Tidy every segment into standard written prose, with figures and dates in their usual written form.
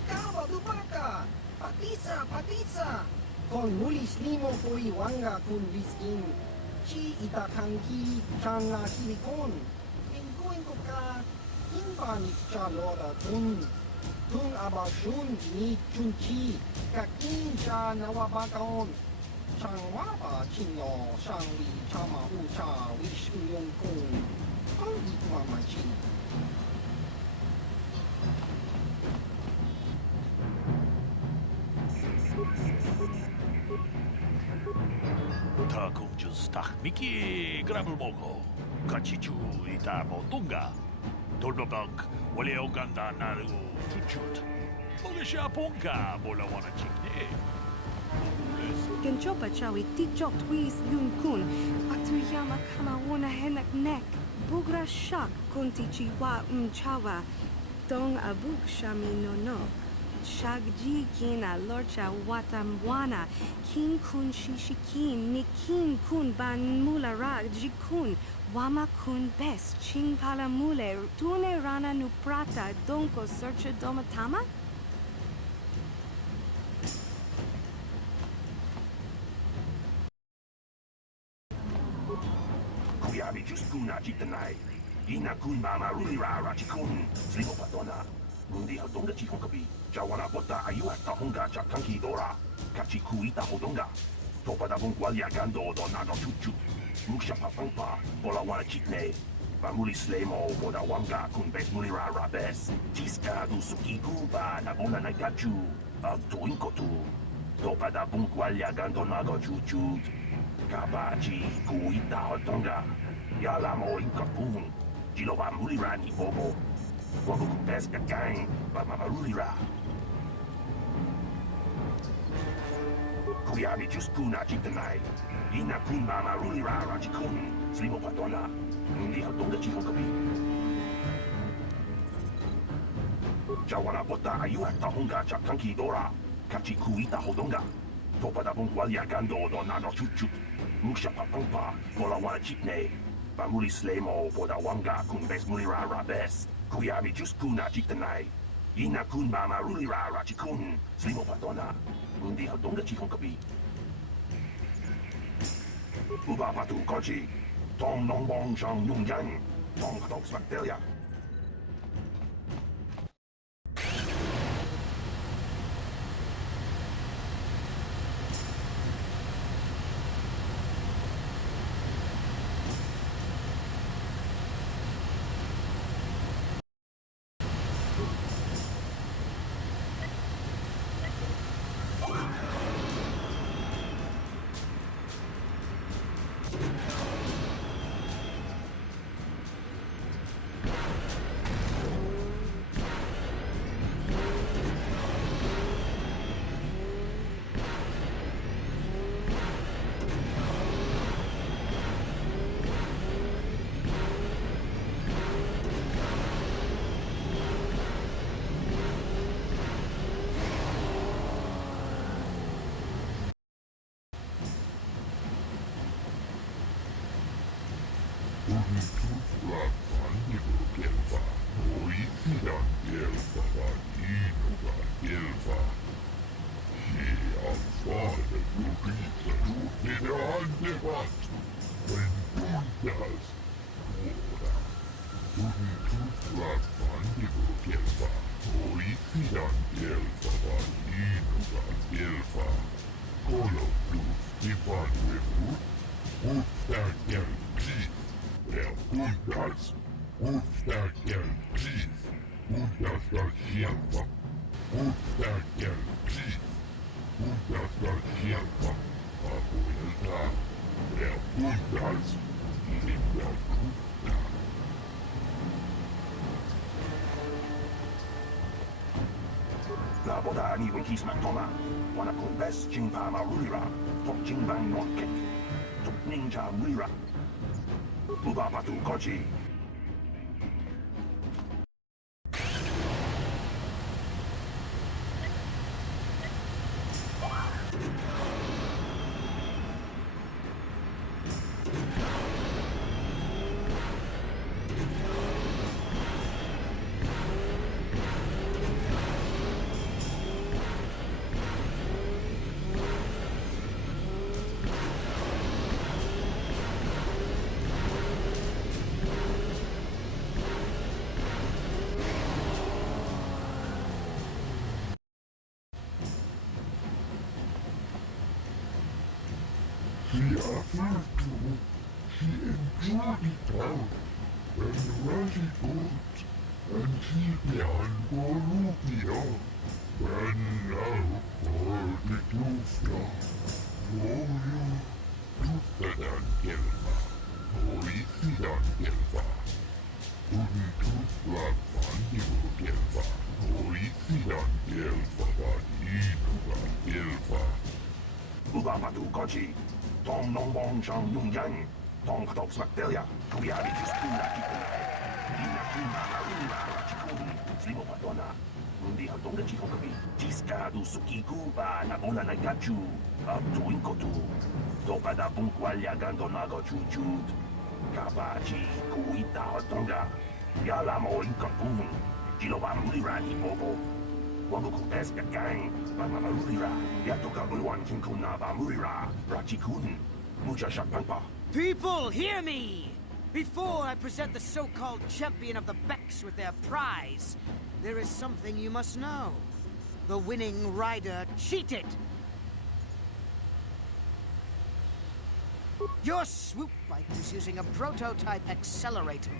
Ikaw, baka! Patisa! Kung mulis limo ko iwanga kun riskin, chi itakangki changa kilikon. Ingkuin ko ka, inbanit chalora kung abashun ni chunchi, kakin cha nawabakaon. Chang waba chinyo, shang li chama ucha, wish yung kung, ang ikmamachi. 다 공주 스탁 미끼 그람을 먹고 같이 주이다 모뚱가 돌바박 원래 오간다 나르고 주축 먹으시아 본가 몰라와나 찍네 Genchopa chawi tikjok twis yun kun. Atuyama kama wona henak nek. Bugra shak kunti chiwa chawa. Dong abuk shami no. Shagji kina lorcha watamwana. Kin kun shishikin. Nikin kun ban mulara jikun. Wama kun bes. Ching pala mule. Tune rana nuprata. Donko searcha domatama? Kuyabi just kuna chitanai. Ina kun mama rulira rachikun. Slipo patona. Mundi hodonga chikokabi. Jawana bota ayuat tahonga chakanki dora. Kachi kuita hodonga. Topada bungwalia gando donado chuchu. Muksha papangpa. Bola wana chikne. Bamuli slemo boda wanga kun bes mulira rabes. Tiska du suki kuba na bona na gachu. Agtuinkotu. Topada bungwalia gando nago chuchu. Kabachi kuita hodonga. Yala mo inkapun. Jiloba mulira ni bobo. Wabu kupes kakang. Bama mulira. Kuyabi just kuna chitanai. Ina kun mama mulira rachikun. Slimo patona. Hindi hodonga chikokabi. Jawana bota ayuat tahonga chakanki dora. Kachi kuita hodonga. Topada bungwalia gando donado chuchu. Muksha papangpa, bola wana chikne. Bamuli slemo boda wanga kun bes mulira rabes. Kuyabi just kuna chiktanai. Ina kun mama rulira rachikun. Slimo patona. Mundi hodonga chikokabi. Uba patu kochi. Tong nong bong shang yung yang. Tong katok spaktelia. Naboda ni wikis matoma. Wana kun bes jingpa marulira. Tok jingbang nonkek. Tok ninja mulira. Uba patu kochi. Judital, and Radigut, and Hibian Borubia, and now Orditufta, Oyu, Tuftadan Gelva, Oisidan Gelva, Uditufla Vandigo Gelva, Oisidan Gelva, Vadinuga Gelva. Ubamatu Kochi, Tom Nongbong Shang Nung Yang, Tom Katok Smaktelia, Kuyari Juskuna Kitanai, Ina Kuna Maruna Rachikun, Slimo Patona, Mundi Hatonga Chikokabi, Tiska du Sukiku ba Nabona Nagachu, Abtuinkotu, Topada Bunkwalya Gandonago Chuchut, Kabachi Kuita Hatonga, Yalamo Inkakun, Jiloba Mulirani Bobo. Wabuku Pesca Gang, Bamamarura, Yatoka Uluan Kinkuna Bamurira, Rachikun, Mucha Shapampa. People, hear me! Before I present the so-called champion of the Becks with their prize, there is something you must know. The winning rider cheated! Your swoop bike was using a prototype accelerator.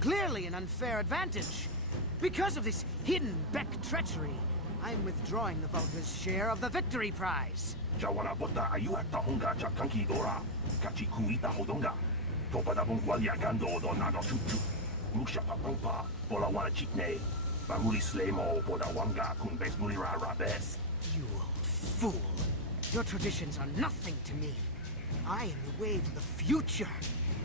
Clearly an unfair advantage. Because of this hidden Beck treachery, I'm withdrawing the voters' share of the victory prize. Jawana Bota Ayuata Honga Chakanki Dora, Kachikuita Hodonga, Topada Bunkwalya Gando Donago Chuchu, Musha Papampa, Bolawana Chikne, Bamuri Slemo, Bodawanga, Kunbes Mulira Rabes. You old fool! Your traditions are nothing to me. I am the wave of the future.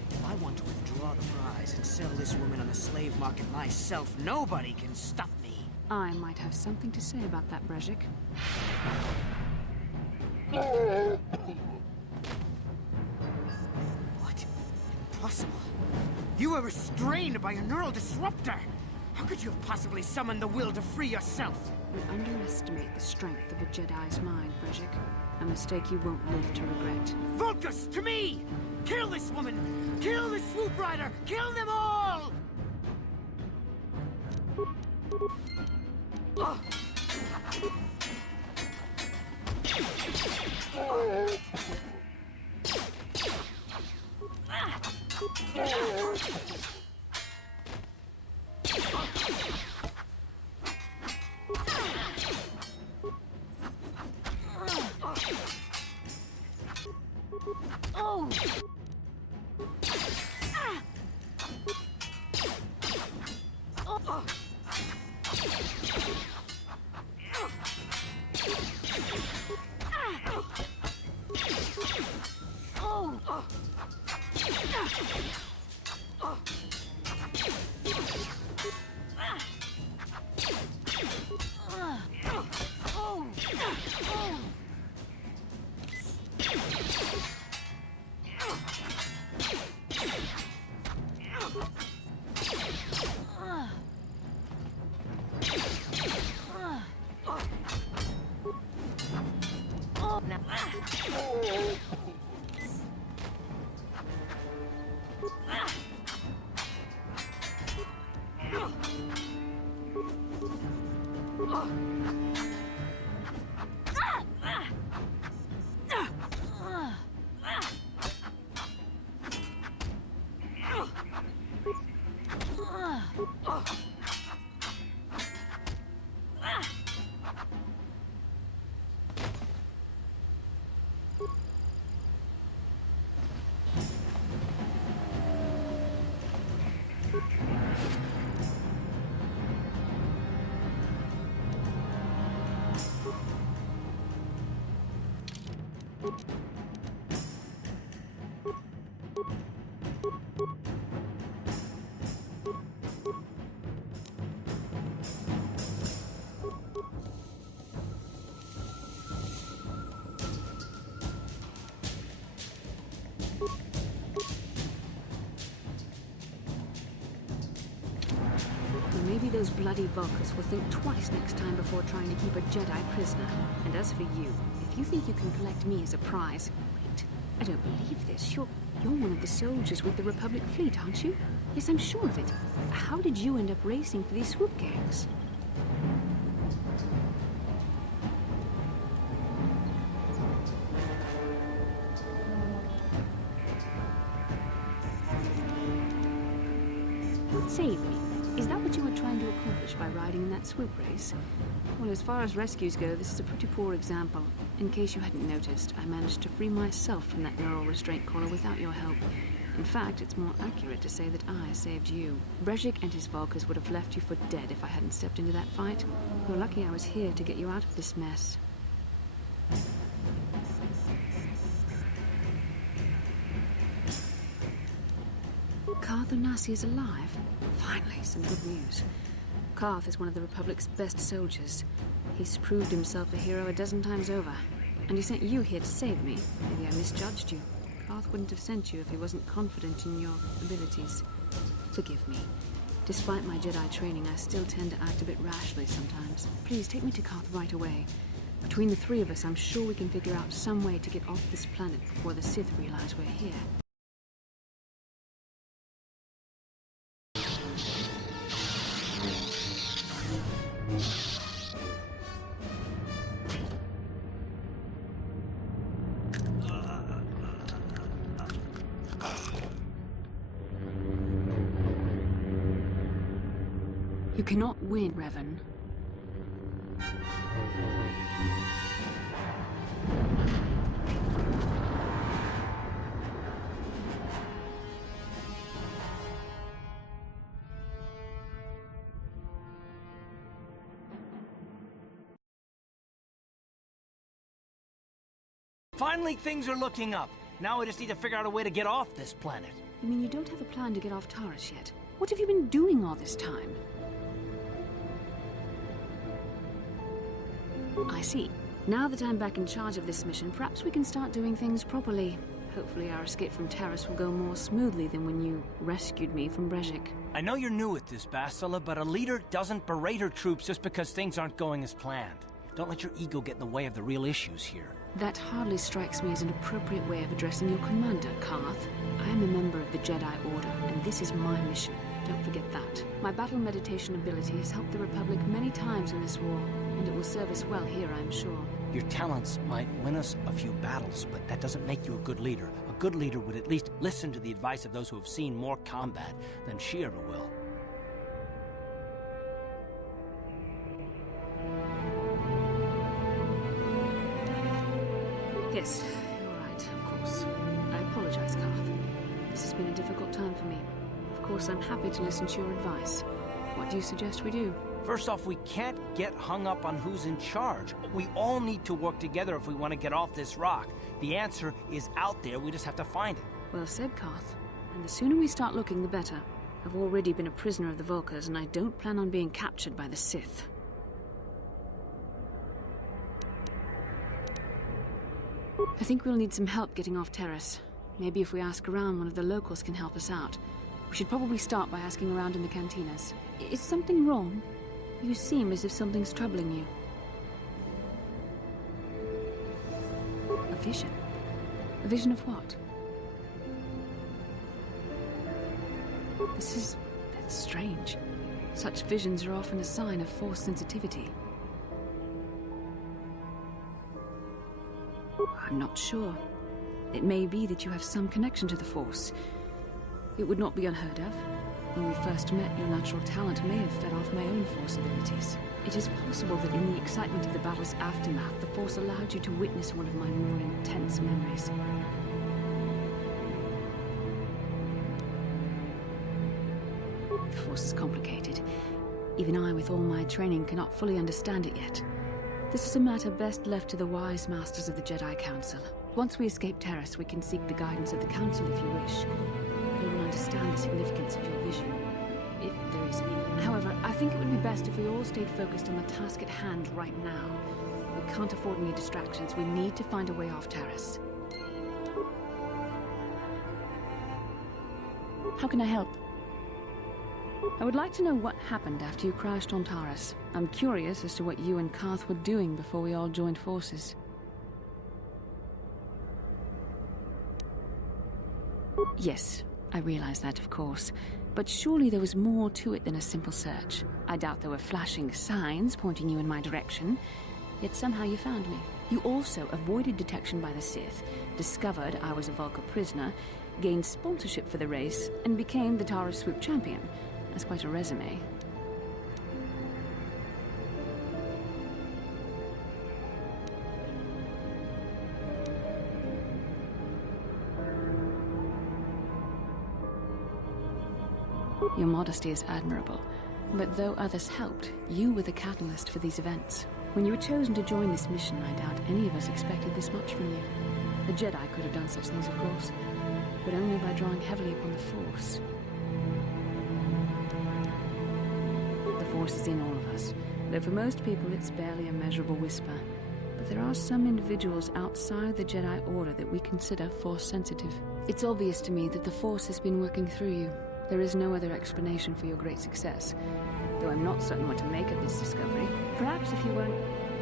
If I want to withdraw the prize and sell this woman on the slave market myself, nobody can stop me. I might have something to say about that, Brezhik. What? Impossible. You were restrained by a neural disruptor. How could you have possibly summoned the will to free yourself? You underestimate the strength of a Jedi's mind, Brezhik. A mistake you won't live to regret. Vulcus, to me! Kill this woman! Kill the swoop rider! Kill them all! Maybe those bloody Vulcans will think twice next time before trying to keep a Jedi prisoner. And as for you, if you think you can collect me as a prize... Wait, I don't believe this. You're one of the soldiers with the Republic fleet, aren't you? Yes, I'm sure of it. How did you end up racing for these swoop gangs? Save me. Is that what you were trying to accomplish by riding in that swoop race? Well, as far as rescues go, this is a pretty poor example. In case you hadn't noticed, I managed to free myself from that neural restraint collar without your help. In fact, it's more accurate to say that I saved you. Brezhik and his Volkers would have left you for dead if I hadn't stepped into that fight. You're lucky I was here to get you out of this mess. Karth Onasi is alive. Finally, some good news. Karth is one of the Republic's best soldiers. He's proved himself a hero a dozen times over. And he sent you here to save me. Maybe I misjudged you. Karth wouldn't have sent you if he wasn't confident in your abilities. Forgive me. Despite my Jedi training, I still tend to act a bit rashly sometimes. Please, take me to Karth right away. Between the three of us, I'm sure we can figure out some way to get off this planet before the Sith realize we're here. You cannot win, Revan. Finally, things are looking up. Now we just need to figure out a way to get off this planet. You mean you don't have a plan to get off Taurus yet? What have you been doing all this time? I see. Now that I'm back in charge of this mission, perhaps we can start doing things properly. Hopefully our escape from Taurus will go more smoothly than when you rescued me from Brezhik. I know you're new at this, Bastila, but a leader doesn't berate her troops just because things aren't going as planned. Don't let your ego get in the way of the real issues here. That hardly strikes me as an appropriate way of addressing your commander, Karth. I am a member of the Jedi Order, and this is my mission. Don't forget that. My battle meditation ability has helped the Republic many times in this war, and it will serve us well here, I'm sure. Your talents might win us a few battles, but that doesn't make you a good leader. A good leader would at least listen to the advice of those who have seen more combat than she ever will. Yes, you're right, of course. I apologize, Karth. This has been a difficult time for me. Of course, I'm happy to listen to your advice. What do you suggest we do? First off, we can't get hung up on who's in charge. We all need to work together if we want to get off this rock. The answer is out there, we just have to find it. Well said, Karth. And the sooner we start looking, the better. I've already been a prisoner of the Volkers, and I don't plan on being captured by the Sith. I think we'll need some help getting off Taurus. Maybe if we ask around, one of the locals can help us out. We should probably start by asking around in the cantinas. Is something wrong? You seem as if something's troubling you. A vision? A vision of what? That's strange. Such visions are often a sign of Force sensitivity. I'm not sure. It may be that you have some connection to the Force. It would not be unheard of. When we first met, your natural talent may have fed off my own Force abilities. It is possible that in the excitement of the battle's aftermath, the Force allowed you to witness one of my more intense memories. The Force is complicated. Even I, with all my training, cannot fully understand it yet. This is a matter best left to the wise masters of the Jedi Council. Once we escape Taurus, we can seek the guidance of the Council if you wish. They will understand the significance of your vision, if there is any. However, I think it would be best if we all stayed focused on the task at hand right now. We can't afford any distractions. We need to find a way off Taurus. How can I help? I would like to know what happened after you crashed on Taurus. I'm curious as to what you and Karth were doing before we all joined forces. Yes, I realize that, of course. But surely there was more to it than a simple search. I doubt there were flashing signs pointing you in my direction. Yet somehow you found me. You also avoided detection by the Sith, discovered I was a Vulcan prisoner, gained sponsorship for the race, and became the Taurus Swoop champion. That's quite a resume. Your modesty is admirable, but though others helped, you were the catalyst for these events. When you were chosen to join this mission, I doubt any of us expected this much from you. A Jedi could have done such things, of course, but only by drawing heavily upon the Force. The Force is in all of us, though for most people it's barely a measurable whisper. But there are some individuals outside the Jedi Order that we consider Force-sensitive. It's obvious to me that the Force has been working through you. There is no other explanation for your great success, though I'm not certain what to make of this discovery. Perhaps if you weren't...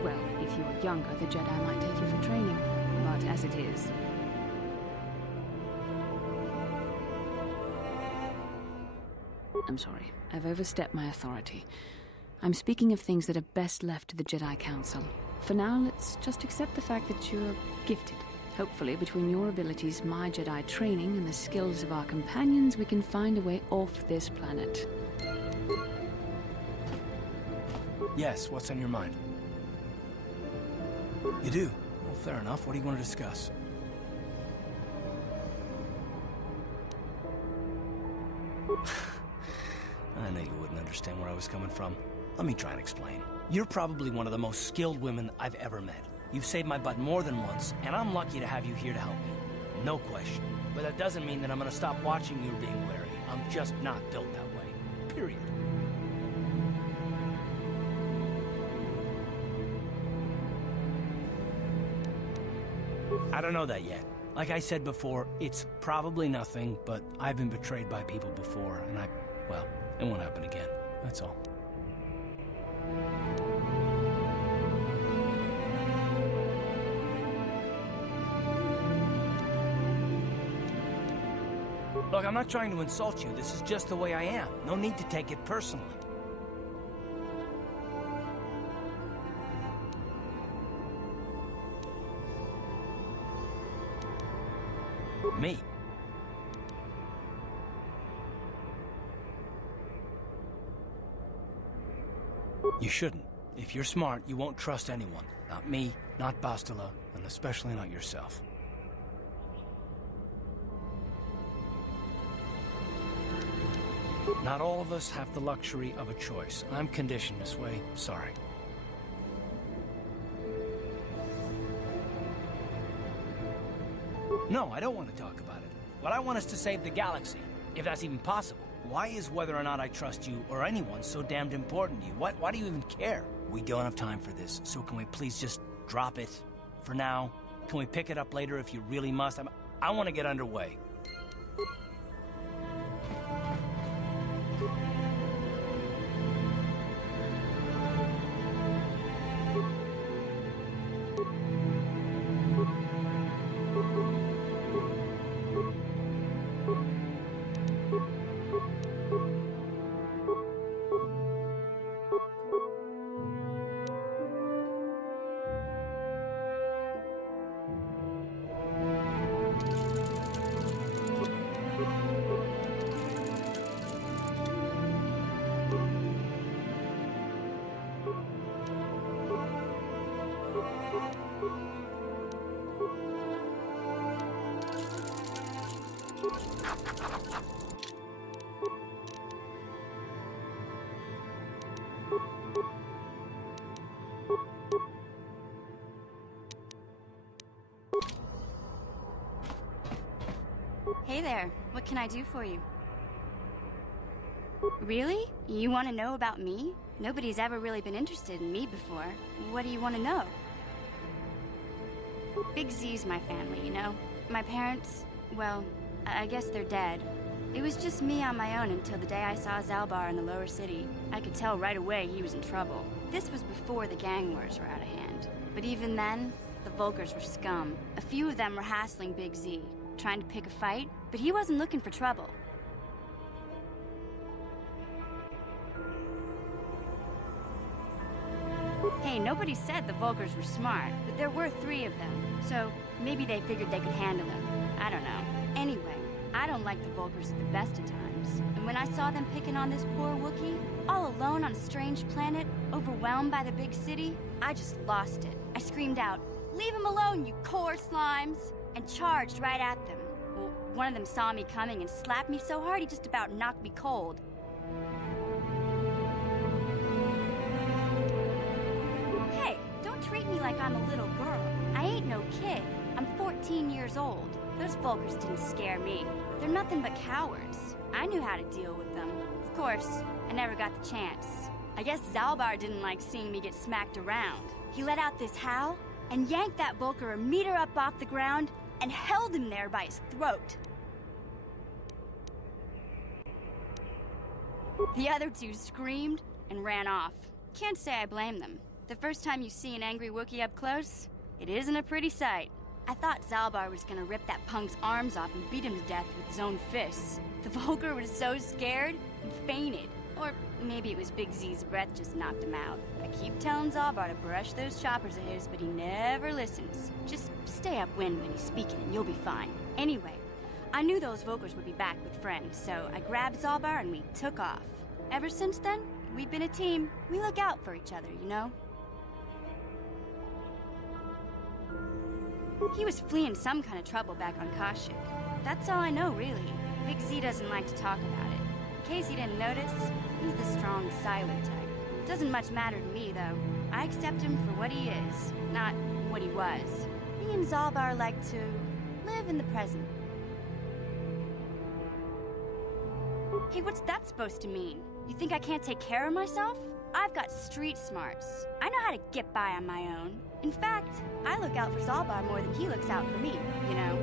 well, if you were younger, the Jedi might take you for training. But as it is... I'm sorry. I've overstepped my authority. I'm speaking of things that are best left to the Jedi Council. For now, let's just accept the fact that you're gifted. Hopefully, between your abilities, my Jedi training, and the skills of our companions, we can find a way off this planet. Yes, what's on your mind? You do? Well, fair enough. What do you want to discuss? I knew you wouldn't understand where I was coming from. Let me try and explain. You're probably one of the most skilled women I've ever met. You've saved my butt more than once, and I'm lucky to have you here to help me. No question. But that doesn't mean that I'm gonna stop watching you being wary. I'm just not built that way. Period. I don't know that yet. Like I said before, it's probably nothing, but I've been betrayed by people before, and well, it won't happen again. That's all. Look, I'm not trying to insult you. This is just the way I am. No need to take it personally. Me? You shouldn't. If you're smart, you won't trust anyone. Not me, not Bastila, and especially not yourself. Not all of us have the luxury of a choice. I'm conditioned this way. Sorry. No, I don't want to talk about it. What I want is to save the galaxy, if that's even possible. Why is whether or not I trust you or anyone so damned important to you? Why do you even care? We don't have time for this, so can we please just drop it for now? Can we pick it up later if you really must? I want to get underway. Hey there, what can I do for you? Really? You want to know about me? Nobody's ever really been interested in me before. What do you want to know? Big Z's my family, you know? My parents, well, I guess they're dead. It was just me on my own until the day I saw Zalbar in the lower city. I could tell right away he was in trouble. This was before the gang wars were out of hand. But even then, the Vulgars were scum. A few of them were hassling Big Z, trying to pick a fight, but he wasn't looking for trouble. Hey, nobody said the Vulgars were smart, but there were 3 of them, so maybe they figured they could handle him. I don't know. Anyway, I don't like the Vulkars at the best of times. And when I saw them picking on this poor Wookiee, all alone on a strange planet, overwhelmed by the big city, I just lost it. I screamed out, "Leave him alone, you core slimes!" and charged right at them. Well, one of them saw me coming and slapped me so hard he just about knocked me cold. Hey, don't treat me like I'm a little girl. I ain't no kid. I'm 14 years old. Those Vulkars didn't scare me. They're nothing but cowards. I knew how to deal with them. Of course, I never got the chance. I guess Zalbar didn't like seeing me get smacked around. He let out this howl and yanked that Vulkar a meter up off the ground and held him there by his throat. The other two screamed and ran off. Can't say I blame them. The first time you see an angry Wookiee up close, it isn't a pretty sight. I thought Zalbar was gonna rip that punk's arms off and beat him to death with his own fists. The Vulkar was so scared, he fainted. Or maybe it was Big Z's breath just knocked him out. I keep telling Zalbar to brush those choppers of his, but he never listens. Just stay upwind when he's speaking and you'll be fine. Anyway, I knew those Vulkars would be back with friends, so I grabbed Zalbar and we took off. Ever since then, we've been a team. We look out for each other, you know? He was fleeing some kind of trouble back on Kashyyyk. That's all I know, really. Big Z doesn't like to talk about it. In case you didn't notice, he's the strong, silent type. Doesn't much matter to me, though. I accept him for what he is, not what he was. Me and Zalbar like to live in the present. Hey, what's that supposed to mean? You think I can't take care of myself? I've got street smarts. I know how to get by on my own. In fact, I look out for Zalbar more than he looks out for me, you know?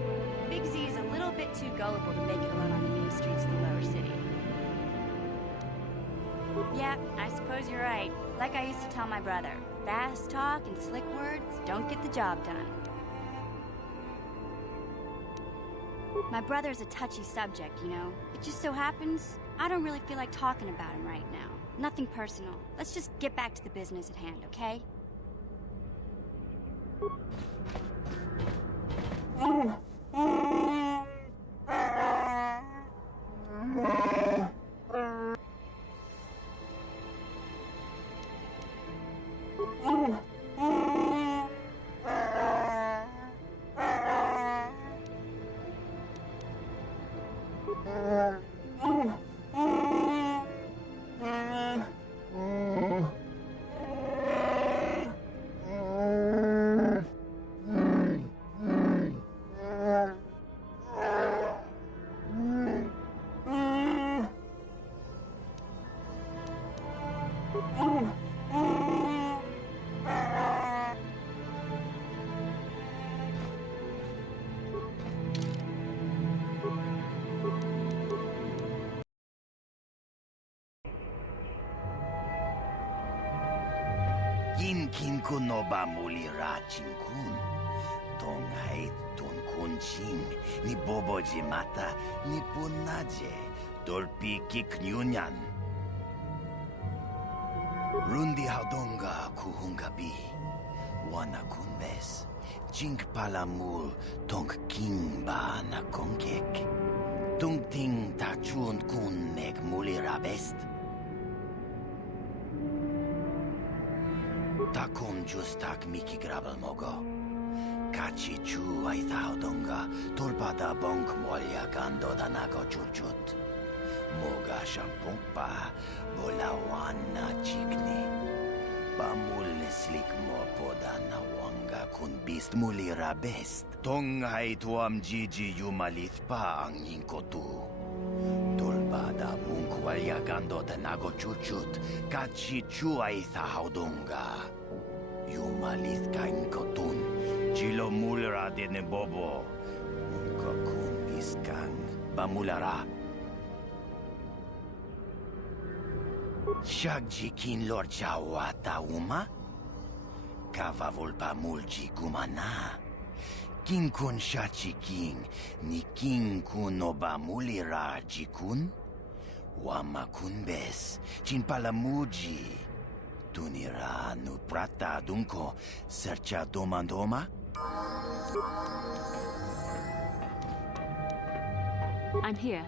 Big Z is a little bit too gullible to make it alone on the mean streets of the lower city. Yeah, I suppose you're right. Like I used to tell my brother, fast talk and slick words don't get the job done. My brother's a touchy subject, you know? It just so happens, I don't really feel like talking about him right now. Nothing personal. Let's just get back to the business at hand, okay? Kin kun no ba muli ra kun. Tongay tun kun ching ni bobo jimata ni punaje dolpi kiknyunyan. Rundi haudonga kuhungabi. Wana kunbes. Chink palamul tong king ba na kongkek. Tung ting tachun kun nek muli ra best. Takom justak miki grabel mogo. Kachi chu ay thaudonga tulpada bonk molya gando danago chuchut. Moga shampumpa bolawana chikni. Pamul slik mo poda na wanga kun bist muli rabest. Tong ay tuam jiji yumalit pa ang yingkotu. Tulpada bunk walya gando danago chuchut. Kachi chu ay thaudonga. Yumalit kain kotun, chilo mulera de bobo, unkakun biskang bamulara. Shagjikin lor chawa tauma, kavavulpa mulji gumana. King kun shachi king, ni king kun oba mulira jikun, wamakun bes, chin palamuji. Tunira nu prata dunko sercha domandoma? I'm here.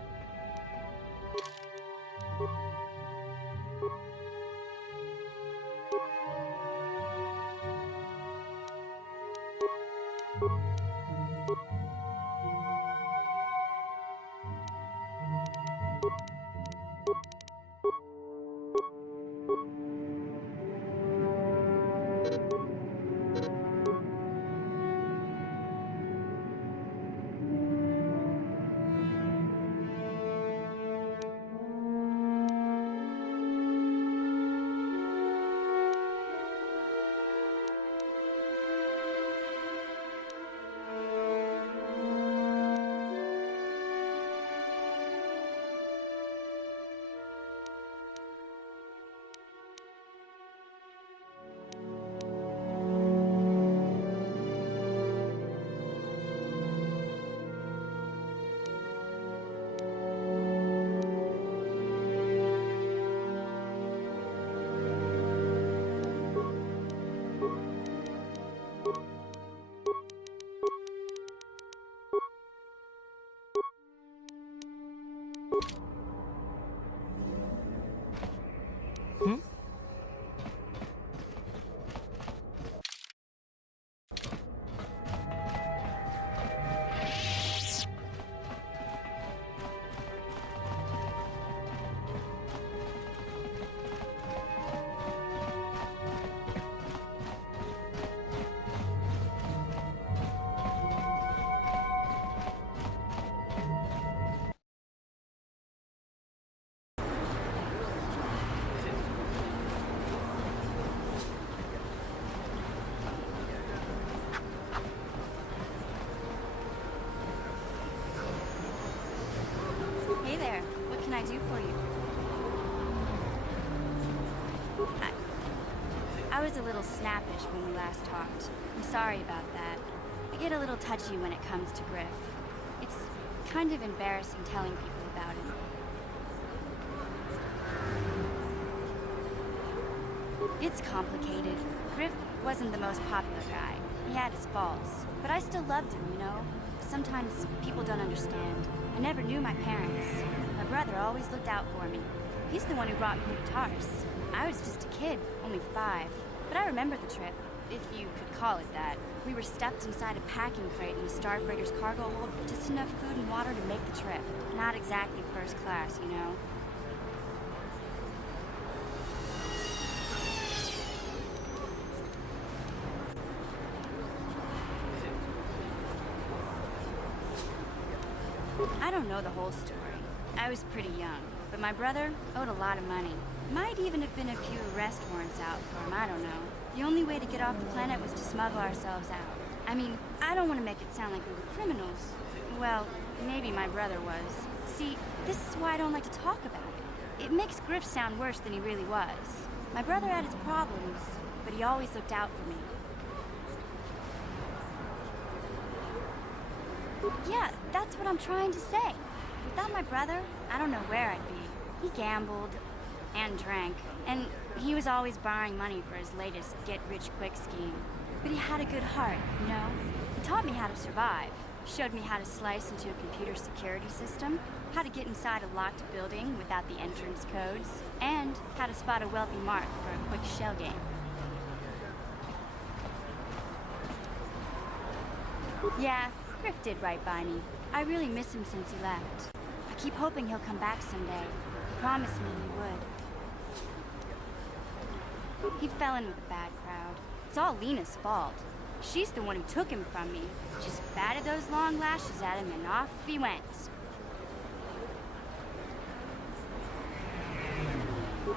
Hey there, what can I do for you? I was a little snappish when we last talked. I'm sorry about that. I get a little touchy when it comes to Griff. It's kind of embarrassing telling people about him. It's complicated. Griff wasn't the most popular guy. He had his faults. But I still loved him, you know? Sometimes people don't understand. I never knew my parents. My brother always looked out for me. He's the one who brought me to Tars. I was just a kid, only 5. But I remember the trip, if you could call it that. We were stuffed inside a packing crate in the Star Freighter's cargo hold, just enough food and water to make the trip. Not exactly first class, you know? I don't know the whole story. I was pretty young, but my brother owed a lot of money. Might even have been a few arrest warrants out for him, I don't know. The only way to get off the planet was to smuggle ourselves out. I mean, I don't want to make it sound like we were criminals. Well, maybe my brother was. See, this is why I don't like to talk about it. It makes Griff sound worse than he really was. My brother had his problems, but he always looked out for me. Yeah, that's what I'm trying to say. Without my brother, I don't know where I'd be. He gambled and drank, and he was always borrowing money for his latest get-rich-quick scheme. But he had a good heart, you know? He taught me how to survive, showed me how to slice into a computer security system, how to get inside a locked building without the entrance codes, and how to spot a wealthy mark for a quick shell game. Yeah, Griff did right by me. I really miss him since he left. I keep hoping he'll come back someday. He promised me he would. He fell in with a bad crowd. It's all Lena's fault. She's the one who took him from me. Just batted those long lashes at him and off he went.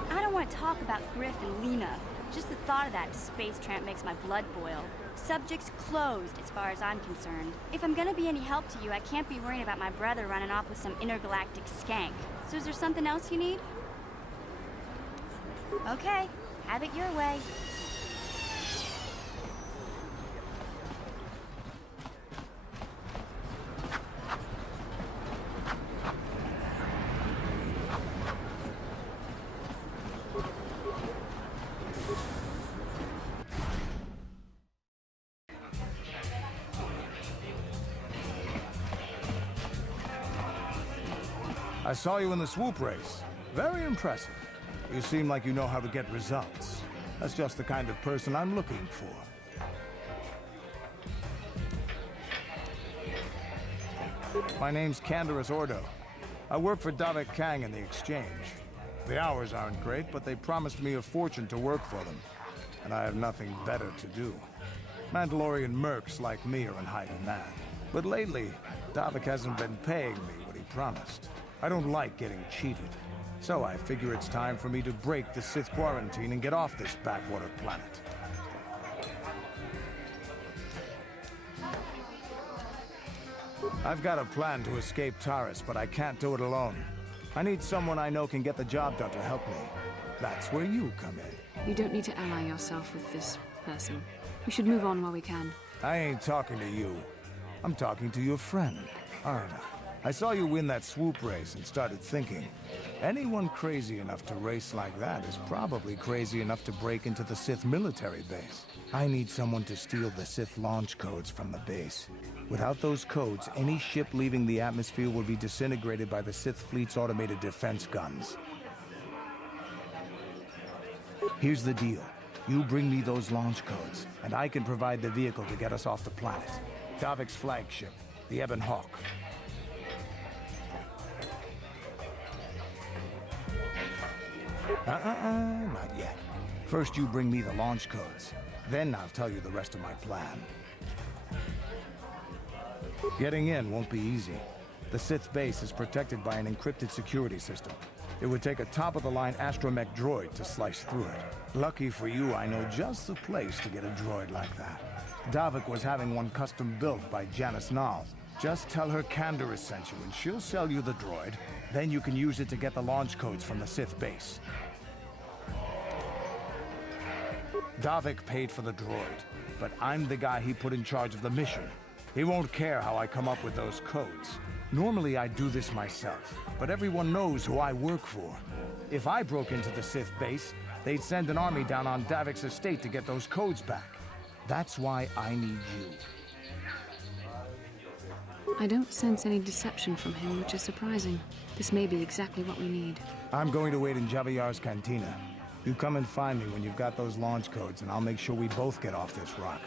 I don't want to talk about Griff and Lena. Just the thought of that space tramp makes my blood boil. Subject's closed as far as I'm concerned. If I'm gonna be any help to you, I can't be worrying about my brother running off with some intergalactic skank. So is there something else you need? Okay, have it your way. I saw you in the swoop race. Very impressive. You seem like you know how to get results. That's just the kind of person I'm looking for. My name's Canderous Ordo. I work for Davik Kang in the Exchange. The hours aren't great, but they promised me a fortune to work for them. And I have nothing better to do. Mandalorian mercs like me are in high demand. But lately, Davik hasn't been paying me what he promised. I don't like getting cheated. So I figure it's time for me to break the Sith quarantine and get off this backwater planet. I've got a plan to escape Taris, but I can't do it alone. I need someone I know can get the job done to help me. That's where you come in. You don't need to ally yourself with this person. We should move on while we can. I ain't talking to you. I'm talking to your friend, Arna. I saw you win that swoop race and started thinking, anyone crazy enough to race like that is probably crazy enough to break into the Sith military base. I need someone to steal the Sith launch codes from the base. Without those codes, any ship leaving the atmosphere will be disintegrated by the Sith fleet's automated defense guns. Here's the deal. You bring me those launch codes, and I can provide the vehicle to get us off the planet. Davik's flagship, the Ebon Hawk. Not yet. First you bring me the launch codes. Then I'll tell you the rest of my plan. Getting in won't be easy. The Sith base is protected by an encrypted security system. It would take a top-of-the-line astromech droid to slice through it. Lucky for you, I know just the place to get a droid like that. Davik was having one custom built by Janice Nall. Just tell her Canderous sent you, and she'll sell you the droid. Then you can use it to get the launch codes from the Sith base. Davik paid for the droid, but I'm the guy he put in charge of the mission. He won't care how I come up with those codes. Normally I'd do this myself, but everyone knows who I work for. If I broke into the Sith base, they'd send an army down on Davik's estate to get those codes back. That's why I need you. I don't sense any deception from him, which is surprising. This may be exactly what we need. I'm going to wait in Javier's cantina. You come and find me when you've got those launch codes, and I'll make sure we both get off this rock.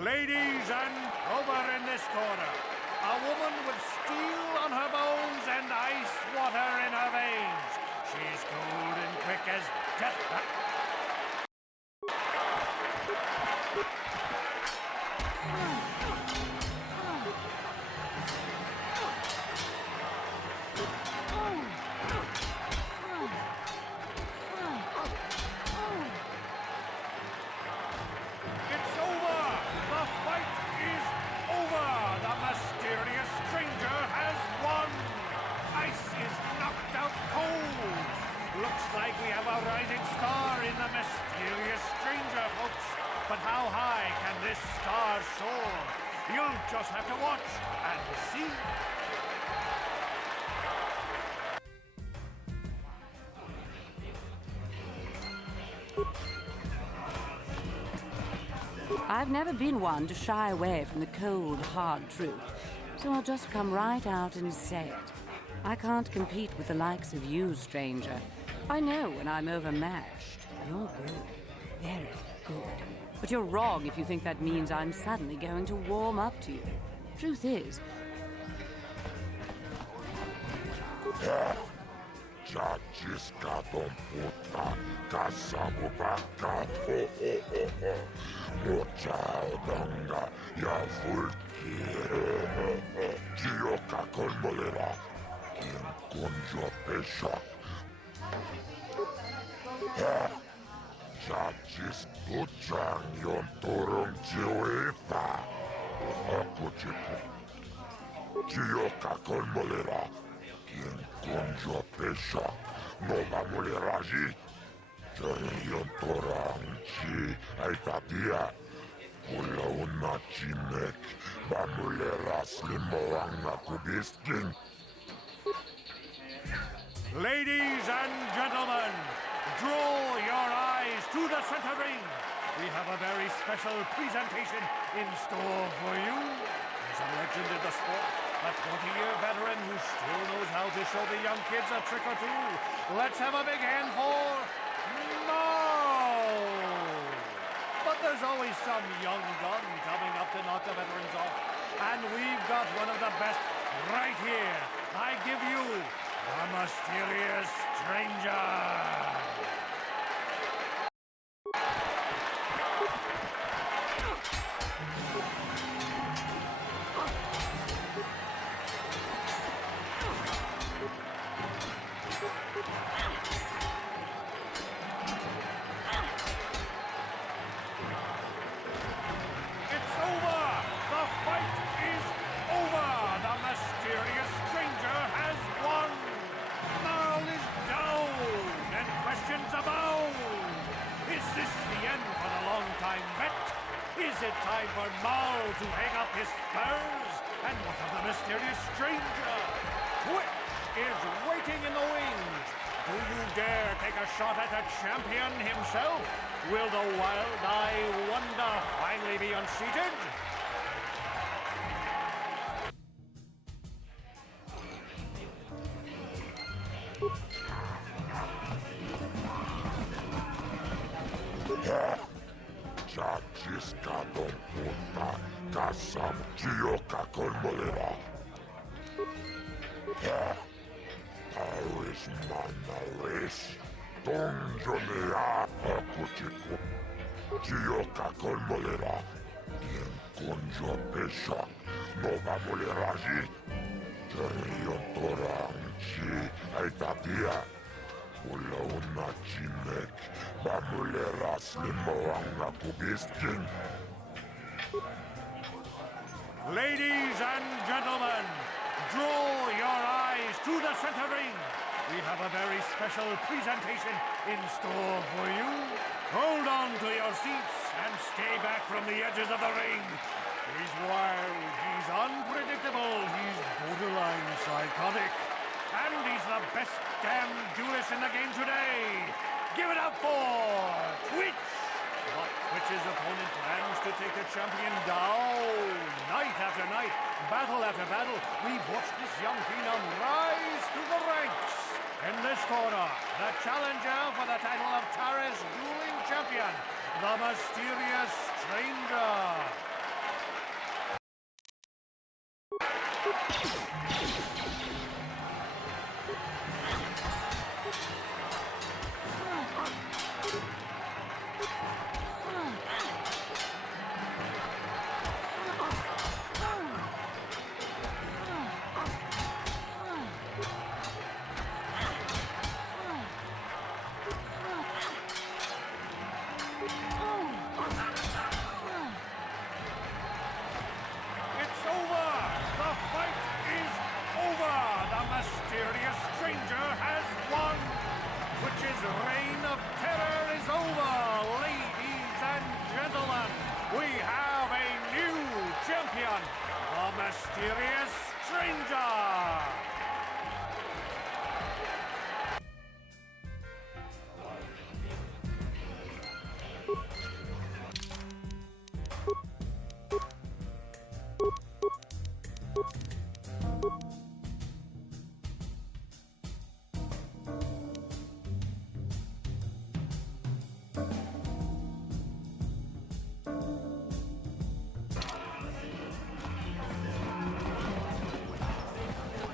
Ladies, and over in this corner, a woman with steel on her bones and ice water in her veins. She's cold and quick as death. But how high can this star soar? You'll just have to watch and see. I've never been one to shy away from the cold, hard truth, so I'll just come right out and say it. I can't compete with the likes of you, stranger. I know when I'm overmatched. You're good. Very good. But you're wrong if you think that means I'm suddenly going to warm up to you. Truth is... Judges butchang yon turong jiwita. Aku cipu. Jiyo kakon molera. Kien konjo pesha. No mamuleraji. Jarion torang chi ay tatia. Wala una chinek. Bamuleras limoang nakubisking. Ladies and gentlemen, draw your eyes to the center ring. We have a very special presentation in store for you. He's a legend in the sport, a 20-year veteran who still knows how to show the young kids a trick or two. Let's have a big hand for Mo! But there's always some young gun coming up to knock the veterans off. And we've got one of the best right here. I give you the Mysterious Stranger. It's over! The fight is over! The Mysterious Stranger has won! Marl is down, and questions abound! Is this the end for the long-time vet? Is it time for Marl to hang up his spurs? And what of the Mysterious Stranger? Twitch is waiting in the wings! Do you dare take a shot at the champion himself? Will the wild-eye wonder finally be unseated? Chachiska don puta kasam chioka kolmolera. Paris manares. Donjonea akuchiku. Chioka kolmolera. Quien conjo pesha. No va moleraji. Jarion toranchi. Aitatia. Wala una chinek. Bamuleras limoang kubisking. Ladies and gentlemen, draw your eyes to the center ring. We have a very special presentation in store for you. Hold on to your seats and stay back from the edges of the ring. He's wild, he's unpredictable, he's borderline psychotic. And he's the best damn duelist in the game today. Give it up for Twitch! But Twitch's opponent plans to take the champion down. Night after night, battle after battle, we've watched this young phenom rise through the ranks. In this corner, the challenger for the title of Tara's dueling champion, the Mysterious Stranger. It's over! The fight is over! The Mysterious Stranger has won! Twitch's reign of terror is over! Ladies and gentlemen, we have a new champion! The Mysterious Stranger!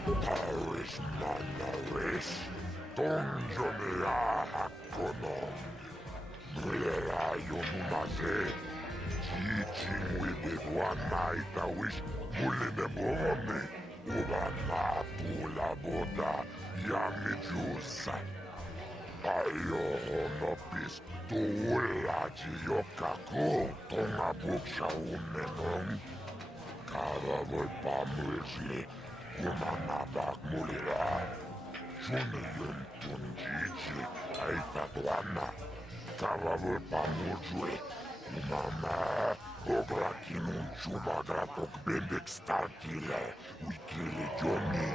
Paris manares. Donjonea hakonon. Mulera yonumaze. Teaching with the one night I wish Mulene Borome. Ubana Pula Boda Yamijusa. Ayo honopis. Tuula Jiokaku. Tonga Buksha Umenon. Karavol Pamulsli. Kumanabak Mulera. Junior Tunjichi. Aitatuana. Tavavul pamurjue. Mama, obrakinun chumagratok bendek starkile. Wikile Johnny.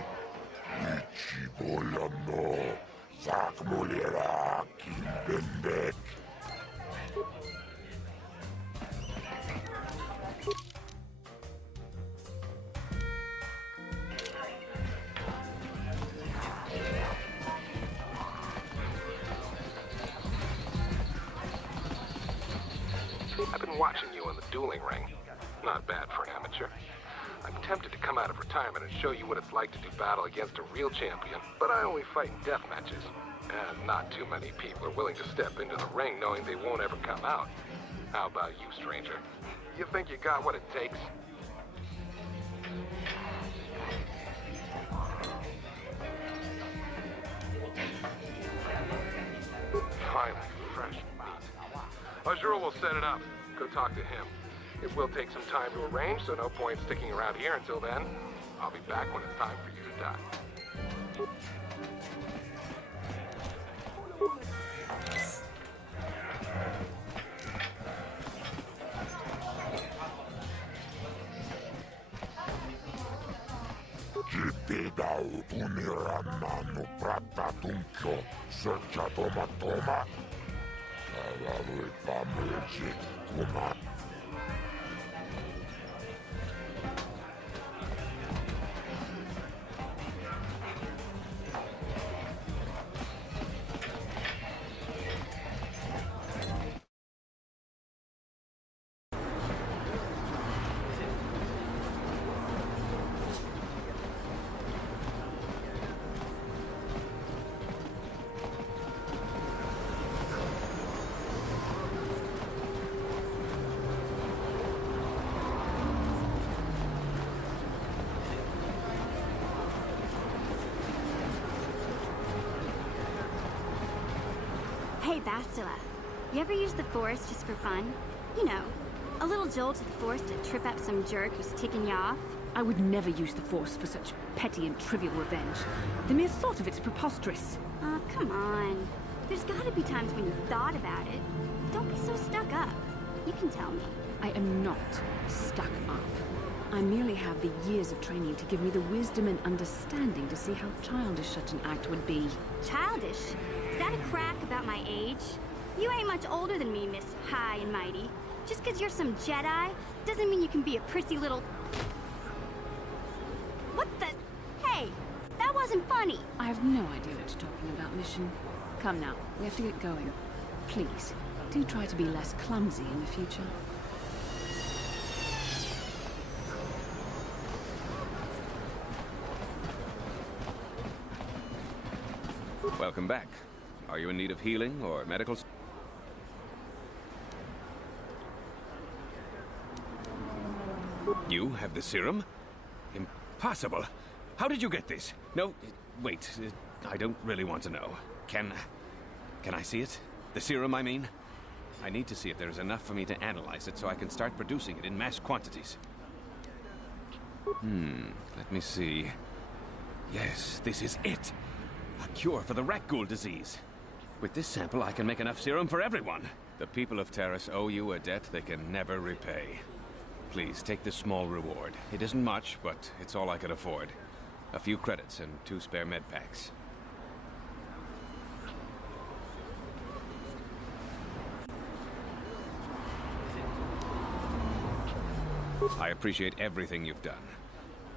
Ichibolano. Zakmolera kin bendek. I've been watching you in the dueling ring. Not bad for an amateur. I'm tempted to come out of retirement and show you what it's like to do battle against a real champion, but I only fight in death matches. And not too many people are willing to step into the ring knowing they won't ever come out. How about you, stranger? You think you got what it takes? Finally, fresh meat. Azure will set it up. Go talk to him. It will take some time to arrange, so no point sticking around here until then. I'll be back when it's time for you to die. Kitidau uniranmanu pratatuncho serchatoma. Tavavul pamurji kuma. Hey, Bastila, you ever use the Force just for fun? You know, a little jolt to the Force to trip up some jerk who's ticking you off? I would never use the Force for such petty and trivial revenge. The mere thought of it's preposterous. Oh, come on. There's gotta be times when you've thought about it. Don't be so stuck up. You can tell me. I am not stuck up. I merely have the years of training to give me the wisdom and understanding to see how childish such an act would be. Childish? Is that a crack about my age? You ain't much older than me, Miss High and Mighty. Just 'cause you're some Jedi doesn't mean you can be a prissy little... What the... Hey, that wasn't funny. I have no idea what you're talking about, Mission. Come now, we have to get going. Please, do try to be less clumsy in the future. Welcome back. Are you in need of healing or medical... You have the serum? Impossible. How did you get this? No, wait. I don't really want to know. Can I see it? The serum, I mean? I need to see if there is enough for me to analyze it so I can start producing it in mass quantities. Let me see. Yes, this is it. A cure for the rat ghoul disease. With this sample, I can make enough serum for everyone. The people of Terrace owe you a debt they can never repay. Please, take this small reward. It isn't much, but it's all I could afford. A few credits and 2 spare med packs. I appreciate everything you've done.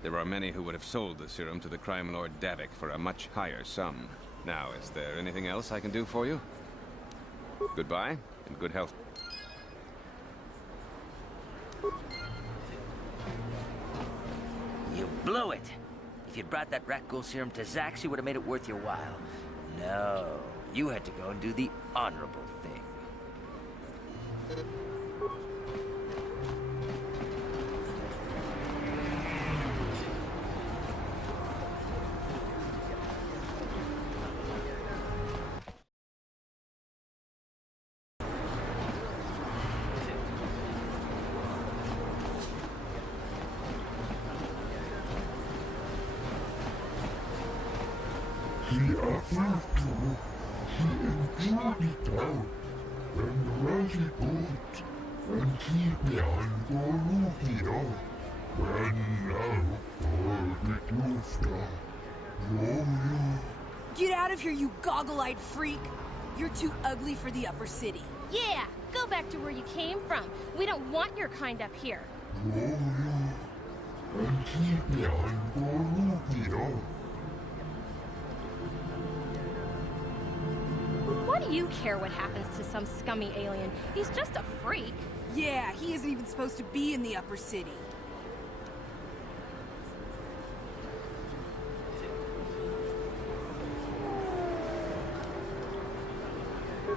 There are many who would have sold the serum to the crime lord Davik for a much higher sum. Now, is there anything else I can do for you? Goodbye, and good health. You blew it! If you'd brought that rat ghoul serum to Zax, you would have made it worth your while. No, you had to go and do the honorable thing. He avultu, he enjudito. En Rajiput, en Kipian Gorukiro, en Arukor Get out of here, you goggle-eyed freak! You're too ugly for the upper city. Yeah, go back to where you came from. We don't want your kind up here. What do you care what happens to some scummy alien? He's just a freak. Yeah, he isn't even supposed to be in the upper city.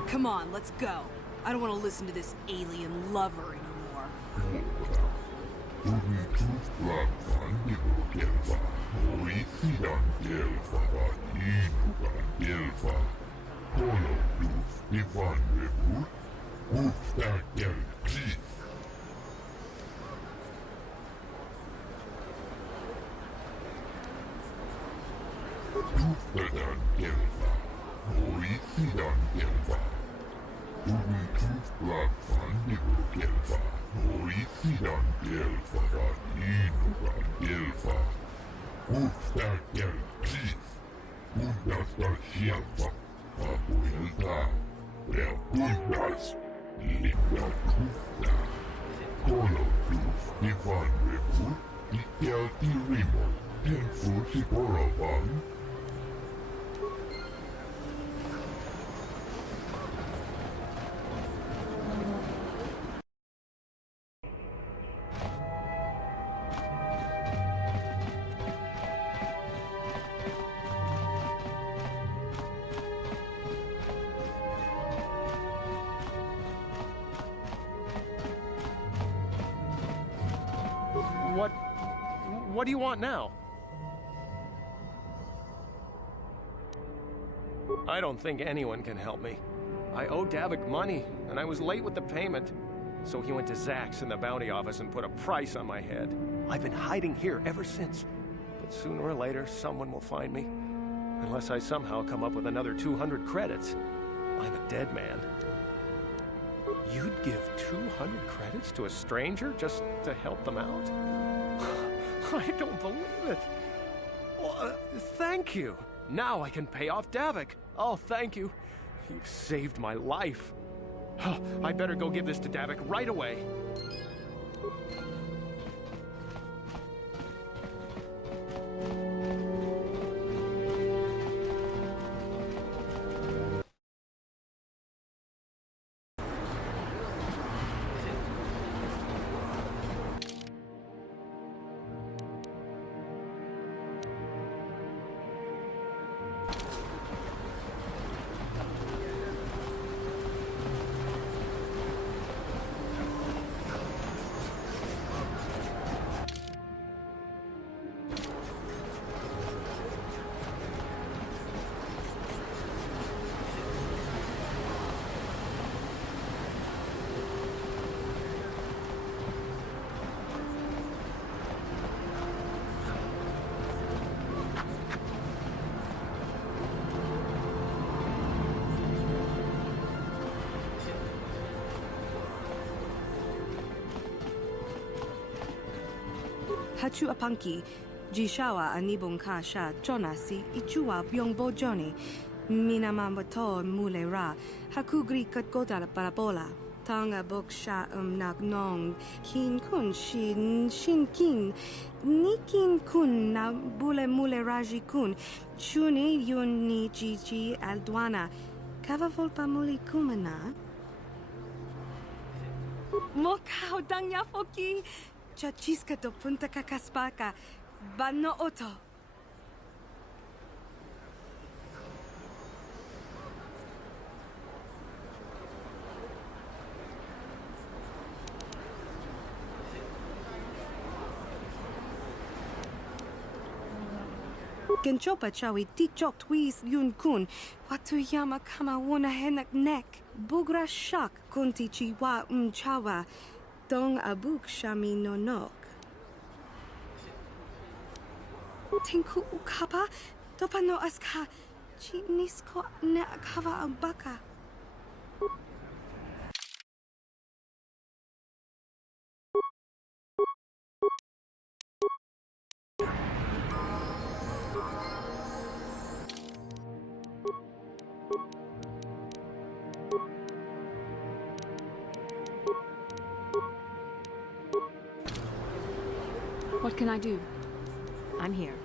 Come on, let's go. I don't want to listen to this alien lover anymore. What do you want now? I don't think anyone can help me. I owe Davik money, and I was late with the payment. So he went to Zach's in the bounty office and put a price on my head. I've been hiding here ever since. But sooner or later, someone will find me. Unless I somehow come up with another 200 credits. I'm a dead man. You'd give 200 credits to a stranger just to help them out? I don't believe it. Well, thank you. Now I can pay off Davik. Oh, thank you. You've saved my life. I better go give this to Davik right away. Hachu apanki, jishawa anibong kasha chonasi ichua byong bojoni, minamamoto mulera, hakugri katgota parabola, tanga boksha nagnong, kin kun shin kin, nikin kun na bule muleraji kun, chuni yun ni jiji alduana, kava volpa muli kumana. Mokao dangya foki. Chachiska to punta kakaspaka, bano oto. Genchopa chawi tikchok twis yun kun, watuyama kama wona henak nek, bugra shak kunti chiwa chawa. Dong abuk shami nonok. Tinku ukapa, topano aska, chinisko na akava abaka. What can I do? I'm here.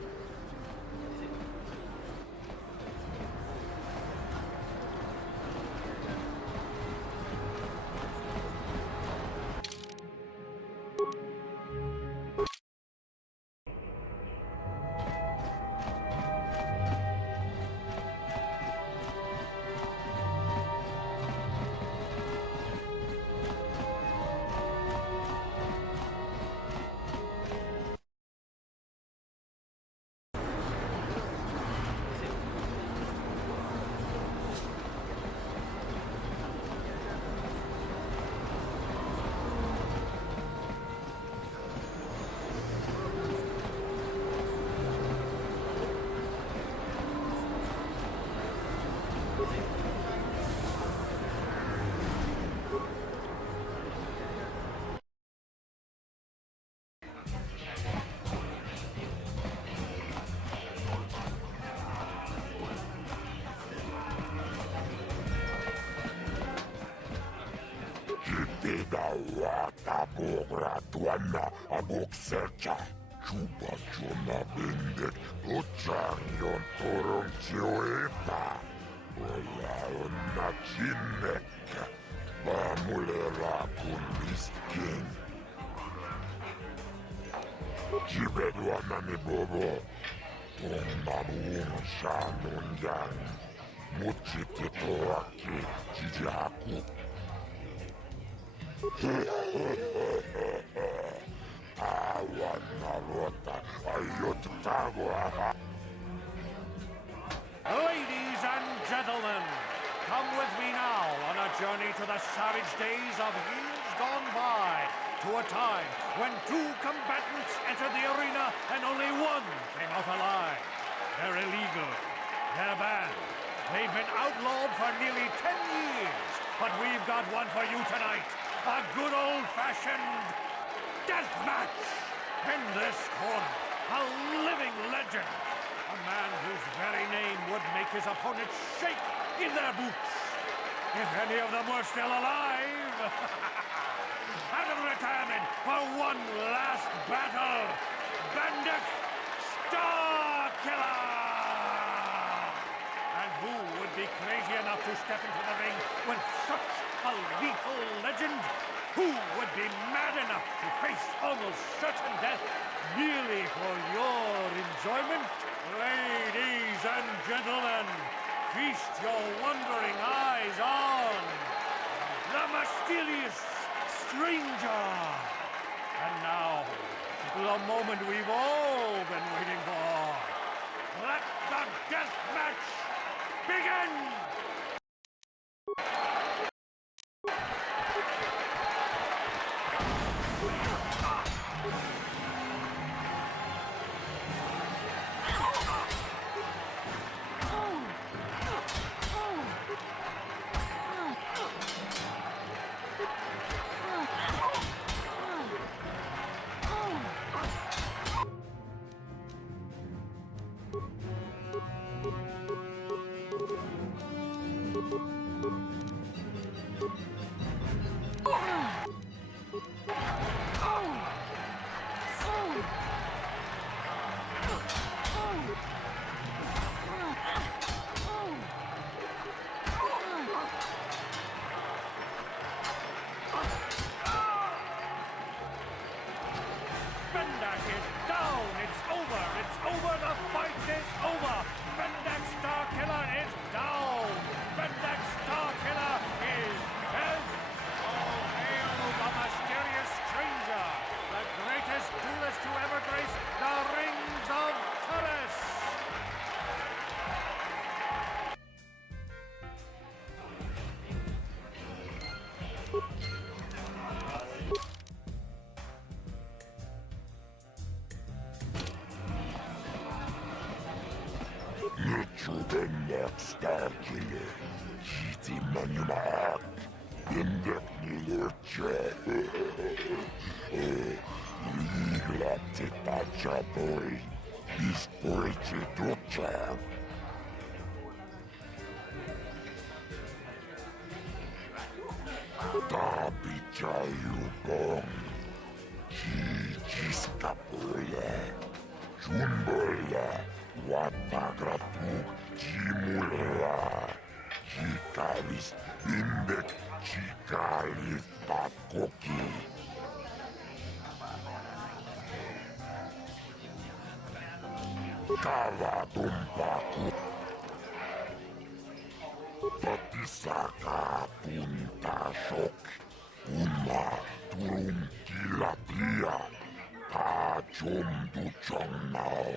Tidawata bugra tuanna abuksercha. Chupa chuna bindet puchanyon turung chiuepa. Wala unna chinek. Bamulera kun miskin. Jibedwana ni bobo. Tung mamuung shanundan. Muchititoaki jijaku. Tawan narota ayutagwa. Ladies and gentlemen, come with me now on a journey to the savage days of years gone by, to a time when two combatants entered the arena and only one came out alive. They're illegal. They're banned. They've been outlawed for nearly 10 years, but we've got one for you tonight. A good old-fashioned death match! In this corner, a living legend. A man whose very name would make his opponents shake in their boots. If any of them were still alive. Out of retirement for one last battle. Bandit Starkiller! And who would be crazy enough to step into the ring with such a lethal legend? Who would be mad enough to face almost certain death merely for your enjoyment? Ladies and gentlemen, feast your wondering eyes on the mysterious stranger. And now, the moment we've all been waiting for. Let the death match begin! Bendak Starkiller, Kiti Manumak, Bendak Nilurche, Ligla Tetacha Boy, Isporche Ducha. Tabicha Yubong, Chi Jiskapula, Junbula, Watagratuk, Jimula, Jikalis, Indek, Jikalis, Pakoki. Kavatumpaku. Patisaka puntasok. Puma turun kilatia. Kajum duchong now.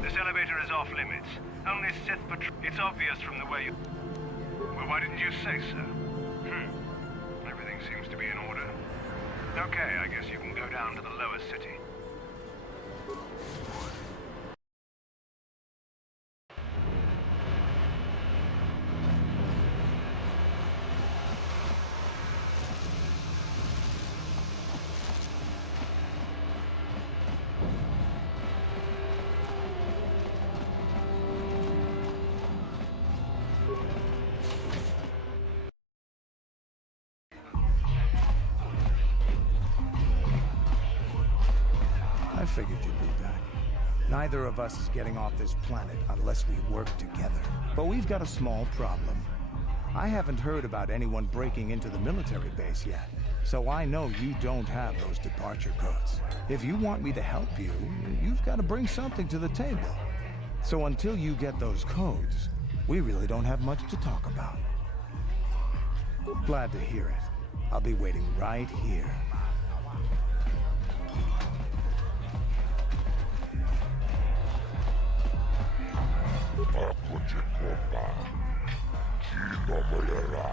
This elevator is off limits. Only Sith patrol. It's obvious from the way you... Well, why didn't you say so? Everything seems to be in order. Okay, I guess you can go down to the lower city. I figured you'd be back. Neither of us is getting off this planet unless we work together. But we've got a small problem. I haven't heard about anyone breaking into the military base yet, so I know you don't have those departure codes. If you want me to help you, you've got to bring something to the table. So until you get those codes, we really don't have much to talk about. Glad to hear it. I'll be waiting right here. Akuchikopa, Chino Molera,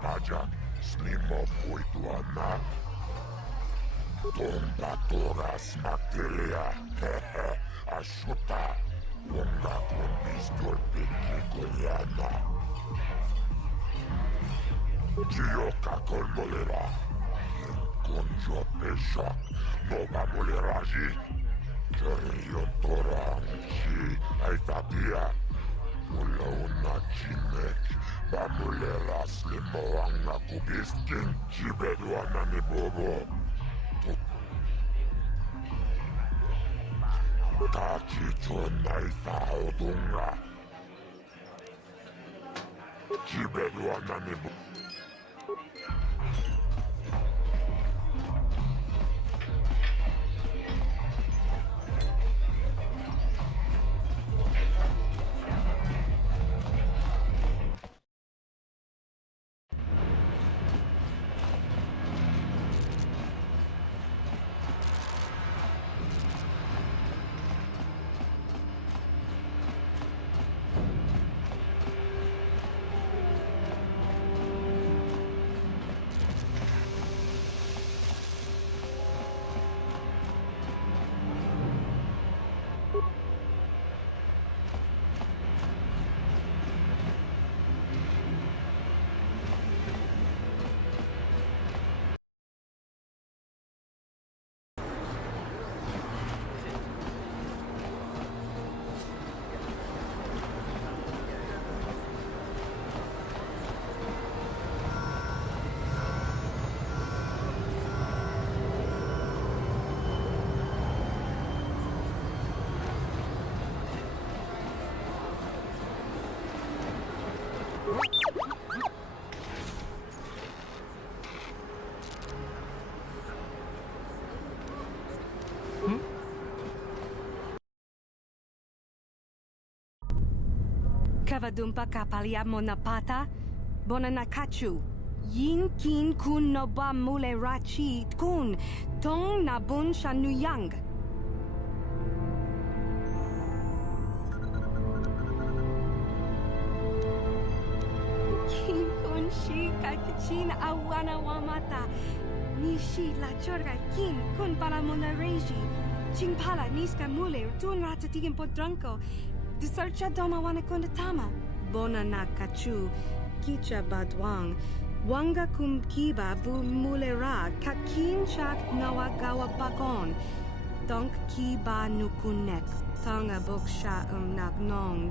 Pajak, Slimo Poituana, Tomba Toras Materia, Ashuta, Wonga Kombistor Pikikoliana, Gioka Kolmolera, Conjo Peshak, Nova Moleraji, Kerio Toranchi, Aitatia. Mula una chimek, bamulera slimo anga kubiskin, chibedwana ni bobo. Tachicho naisa odunga. Chibedwana ni bobo. Chevadumpa kapalia monapata, bonanakachu. Yin kin kun noba mule rachi kun, tong nabun shanuyang. Kin kun shi kakachin awana wamata. Nishi la chorga kin kun para monareji. Chingpala niska mule tun ratatigin podranko. Disarcha doma wana kundatama. Bonanakachu, kicha badwang. Wanga kumkiba bu mulera kakin chak nawagawa bakon. Donk kiba nukunek. Tonga boksha nagnong.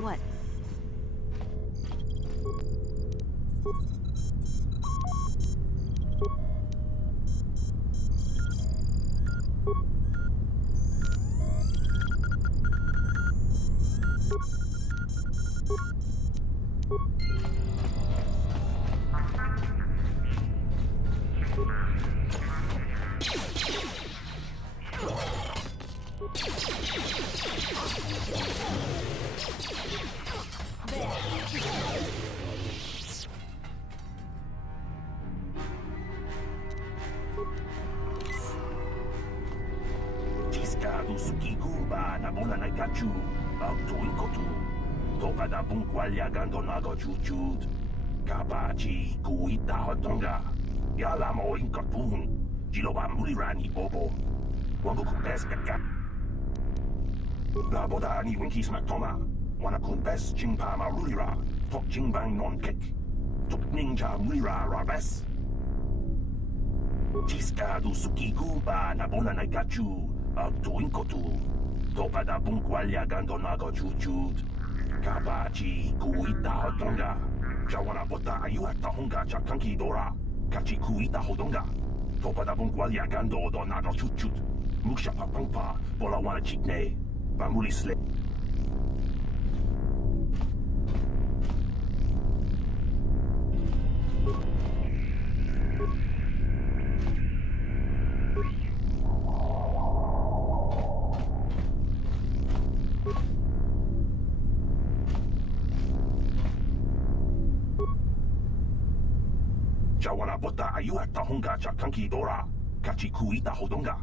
What? Tiscado sukigumba na bola na kachu, auto inkotu. Toka da bunkwalya gando nago chuchut. Kapachi kuita hotonga. Yala mo inkapun. Jiloba mulirani bobo. Wango kun bes gaga. La boda ni winki smak toma. Wana kun bes chingpa marulira. Tok chingbang non kek. Tok ninja mulira rabes. Tiska du sukiku ba nabona naikachu. Tuinkotu. Topa da bunkwalya gando nago chuchut. Kabachi kuita hodonga. Jawana bota ayuata honga chakanki dora. Kachi kuita hodonga. Topa da bunkwalya gando do nago chuchut. Muksha papangpa bola wana chikne. Bamuli sle. Jawana bota ayuata honga chakanki dora. Kachi kuita hodonga.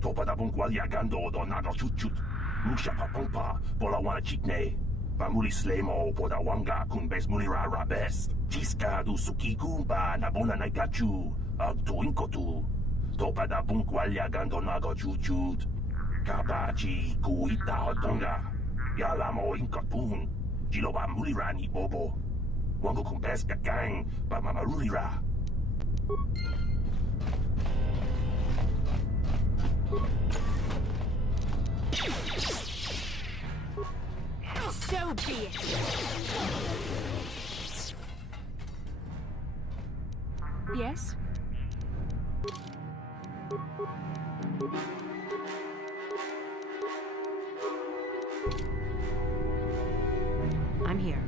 Topa da bunkwalya gando do nago chuchut. Muksha papangpa bola wana chikne. Bamuli slemo poda wanga kun bes mulira rabes. Tiska du sukiku ba nabona naikachu. Tuinkotu. Topa da bunkwalya gando nago chuchut. Kabachi kuita hodonga. Yalamo inkapun. Jiloba mulira ni bobo. Wango kun bes gagang ba mamarulira. So be it. Yes? I'm here.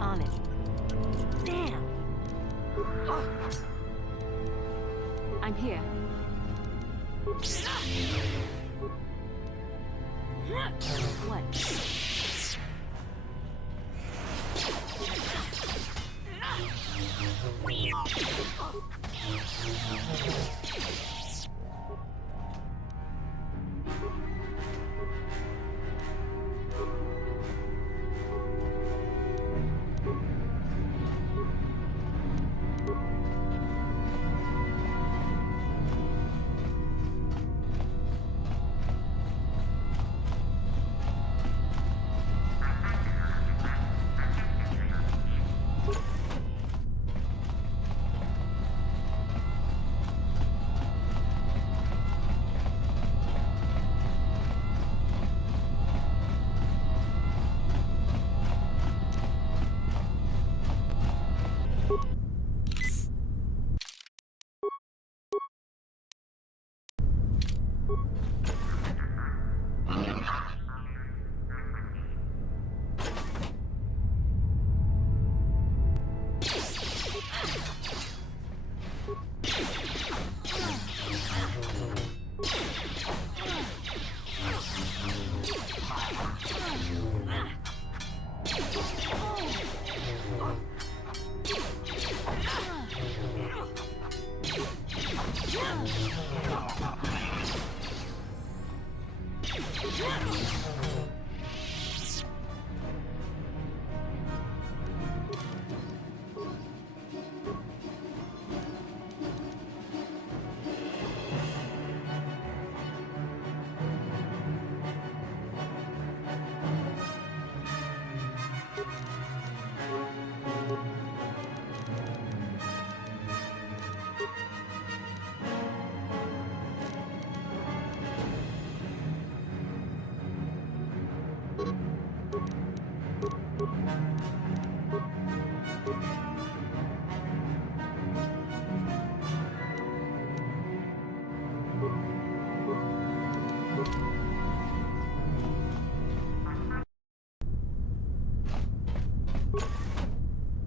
On it. Damn! I'm here. What?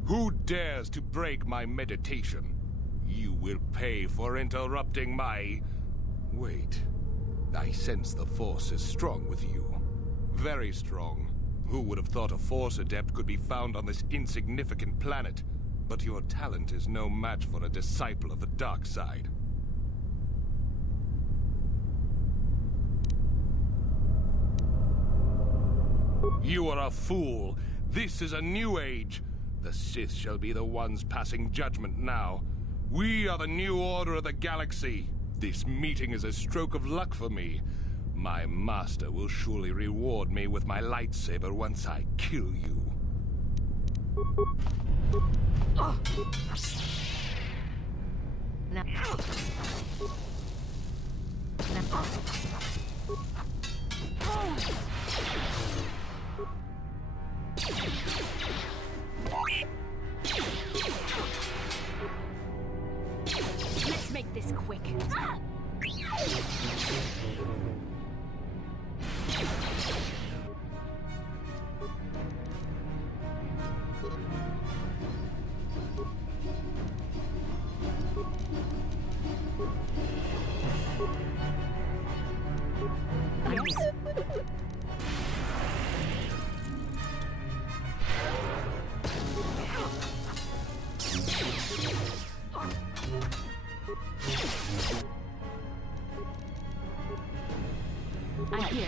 Who dares to break my meditation? You will pay for interrupting my... Wait. I sense the Force is strong with you. Very strong. Who would have thought a Force adept could be found on this insignificant planet? But your talent is no match for a disciple of the dark side. You are a fool. This is a new age. The Sith shall be the ones passing judgment now. We are the new order of the galaxy. This meeting is a stroke of luck for me. My master will surely reward me with my lightsaber once I kill you. Let's make this quick. I'm here.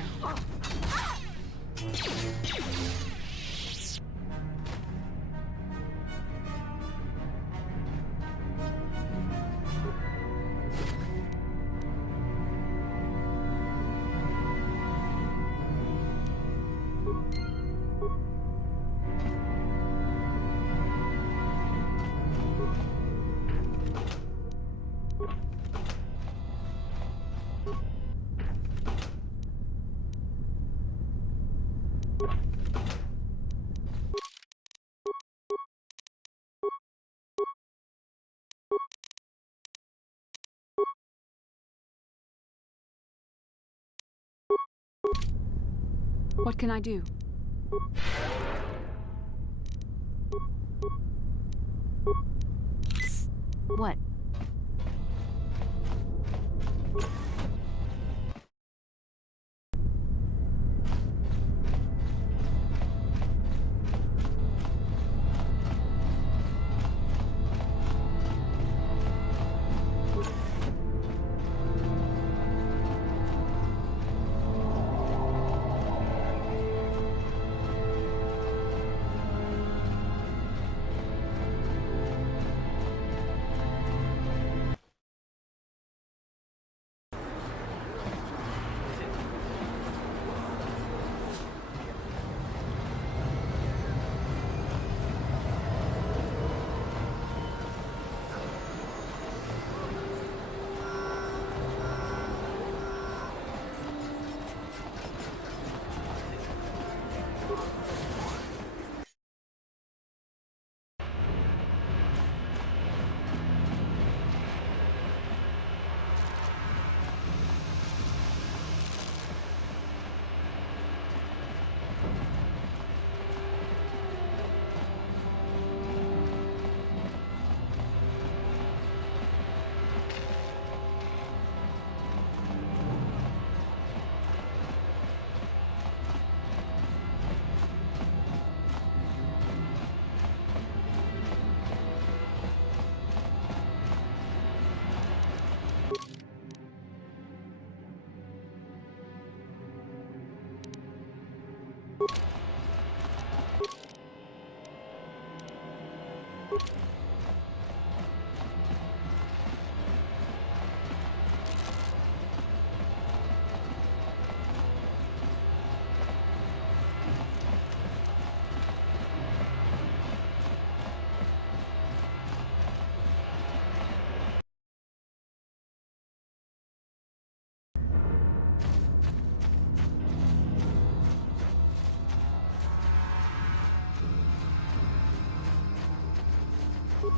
What can I do? What?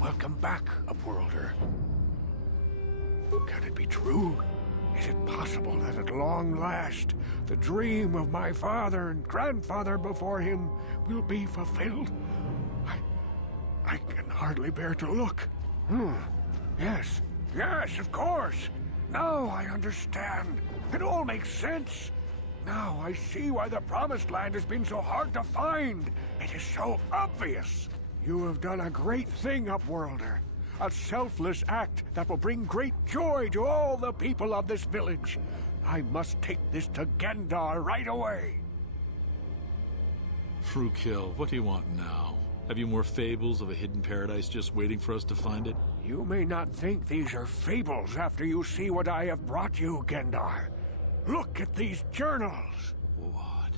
Welcome back, Upworlder. Can it be true? Is it possible that at long last, the dream of my father and grandfather before him will be fulfilled? I can hardly bear to look. Yes, of course. Now I understand. It all makes sense. Now I see why the Promised Land has been so hard to find. It is so obvious. You have done a great thing, Upworlder. A selfless act that will bring great joy to all the people of this village. I must take this to Gendar right away. Frukill, what do you want now? Have you more fables of a hidden paradise just waiting for us to find it? You may not think these are fables after you see what I have brought you, Gendar. Look at these journals. What?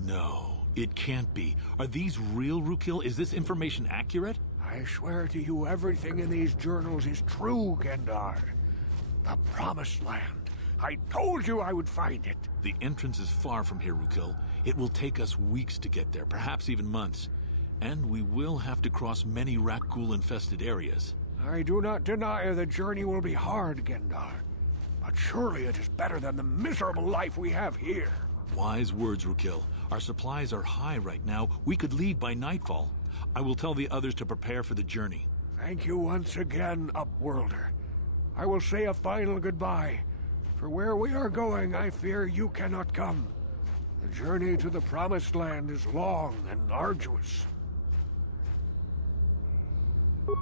No, it can't be. Are these real, Frukill? Is this information accurate? I swear to you, everything in these journals is true, Gendar. The Promised Land. I told you I would find it. The entrance is far from here, Frukill. It will take us weeks to get there, perhaps even months. And we will have to cross many Rakghoul-infested areas. I do not deny the journey will be hard, Gendar. But surely it is better than the miserable life we have here. Wise words, Frukill. Our supplies are high right now. We could leave by nightfall. I will tell the others to prepare for the journey. Thank you once again, Upworlder. I will say a final goodbye. For where we are going, I fear you cannot come. The journey to the Promised Land is long and arduous.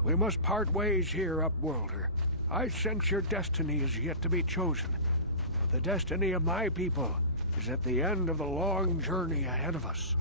We must part ways here, Upworlder. I sense your destiny is yet to be chosen. But the destiny of my people is at the end of the long journey ahead of us.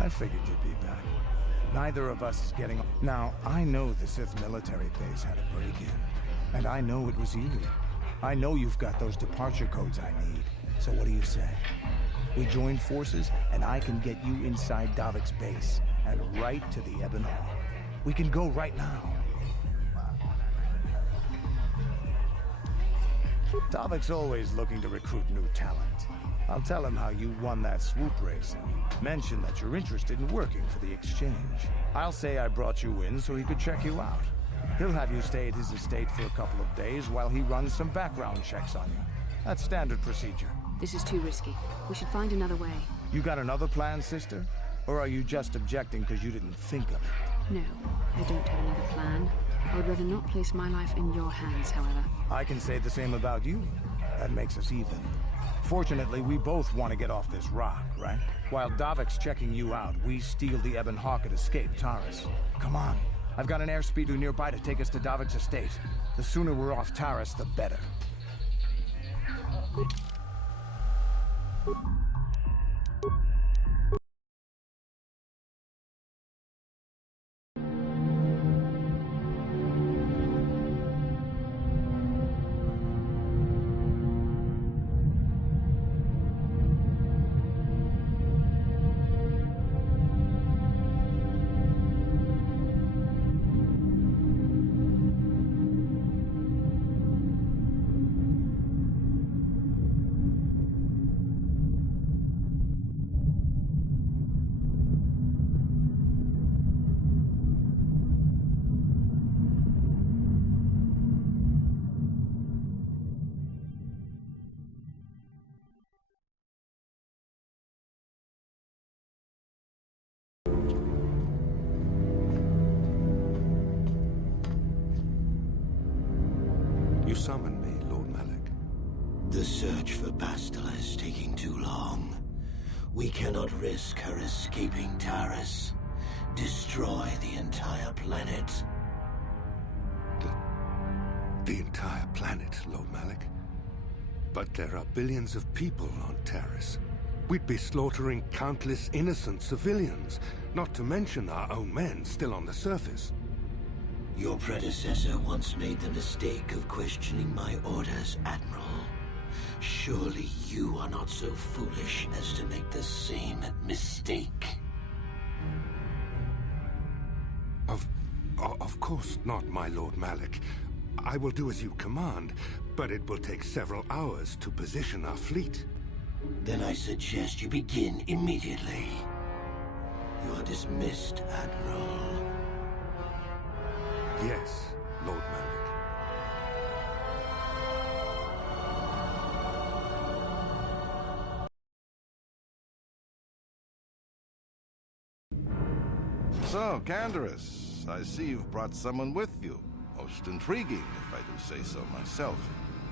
I figured you'd be back. Neither of us is getting... Now, I know the Sith military base had a break-in. And I know it was you. I know you've got those departure codes I need. So what do you say? We join forces, and I can get you inside Davik's base, and right to the Ebon Hall. We can go right now. Davik's always looking to recruit new talent. I'll tell him how you won that swoop race and mention that you're interested in working for the exchange. I'll say I brought you in so he could check you out. He'll have you stay at his estate for a couple of days while he runs some background checks on you. That's standard procedure. This is too risky. We should find another way. You got another plan, sister? Or are you just objecting because you didn't think of it? No, I don't have another plan. I would rather not place my life in your hands, however. I can say the same about you. That makes us even. Fortunately, we both want to get off this rock, right? While Davik's checking you out, we steal the Ebon Hawk and escape Taris. Come on. I've got an airspeeder nearby to take us to Davik's estate. The sooner we're off Taris, the better. You summoned me, Lord Malik. The search for Bastila is taking too long. We cannot risk her escaping Taris. Destroy the entire planet. The entire planet, Lord Malik? But there are billions of people on Taris. We'd be slaughtering countless innocent civilians, not to mention our own men still on the surface. Your predecessor once made the mistake of questioning my orders, Admiral. Surely you are not so foolish as to make the same mistake. Of course not, my Lord Malik. I will do as you command, but it will take several hours to position our fleet. Then I suggest you begin immediately. You are dismissed, Admiral. Yes, Lord Malik. So, Canderous, I see you've brought someone with you. Most intriguing, if I do say so myself.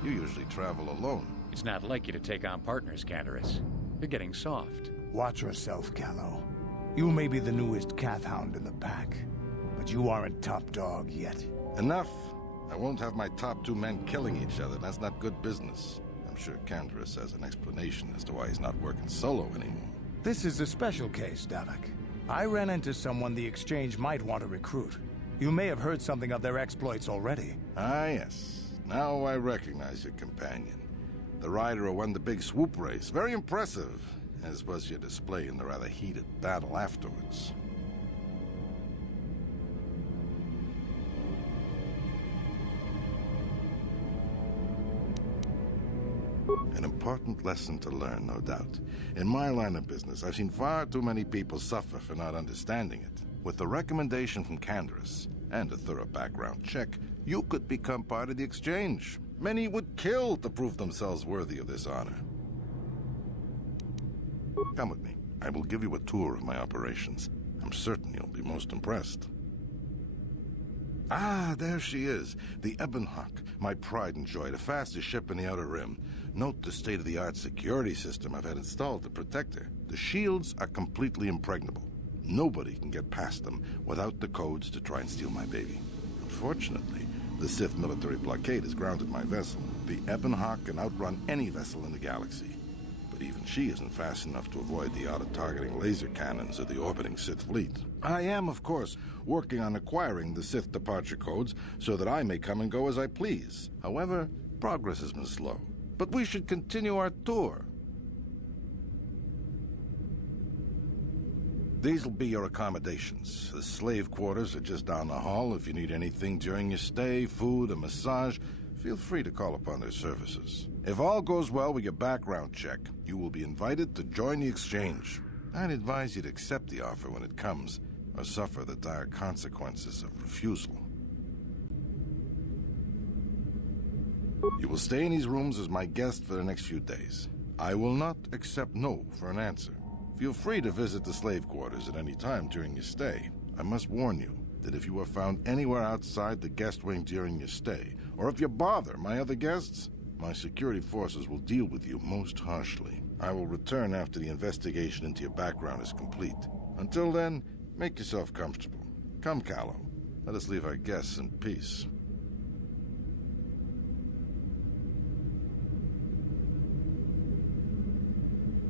You usually travel alone. It's not like you to take on partners, Canderous. You're getting soft. Watch yourself, Callow. You may be the newest Cathhound in the pack, but you aren't top dog yet. Enough! I won't have my top two men killing each other. That's not good business. I'm sure Canderous has an explanation as to why he's not working solo anymore. This is a special case, Davik. I ran into someone the Exchange might want to recruit. You may have heard something of their exploits already. Ah, yes. Now I recognize your companion. The rider who won the big swoop race. Very impressive, as was your display in the rather heated battle afterwards. An important lesson to learn, no doubt. In my line of business, I've seen far too many people suffer for not understanding it. With the recommendation from Canderous and a thorough background check, you could become part of the Exchange. Many would kill to prove themselves worthy of this honor. Come with me. I will give you a tour of my operations. I'm certain you'll be most impressed. Ah, there she is. The Ebon Hawk, my pride and joy, the fastest ship in the Outer Rim. Note the state-of-the-art security system I've had installed to protect her. The shields are completely impregnable. Nobody can get past them without the codes to try and steal my baby. Unfortunately, the Sith military blockade has grounded my vessel. The Ebon Hawk can outrun any vessel in the galaxy. But even she isn't fast enough to avoid the auto-targeting laser cannons of the orbiting Sith fleet. I am, of course, working on acquiring the Sith departure codes so that I may come and go as I please. However, progress has been slow. But we should continue our tour. These will be your accommodations. The slave quarters are just down the hall. If you need anything during your stay, food, a massage, feel free to call upon their services. If all goes well with your background check, you will be invited to join the Exchange. I'd advise you to accept the offer when it comes, or suffer the dire consequences of refusal. You will stay in these rooms as my guest for the next few days. I will not accept no for an answer. Feel free to visit the slave quarters at any time during your stay. I must warn you that if you are found anywhere outside the guest wing during your stay, or if you bother my other guests, my security forces will deal with you most harshly. I will return after the investigation into your background is complete. Until then, make yourself comfortable. Come, Callow. Let us leave our guests in peace.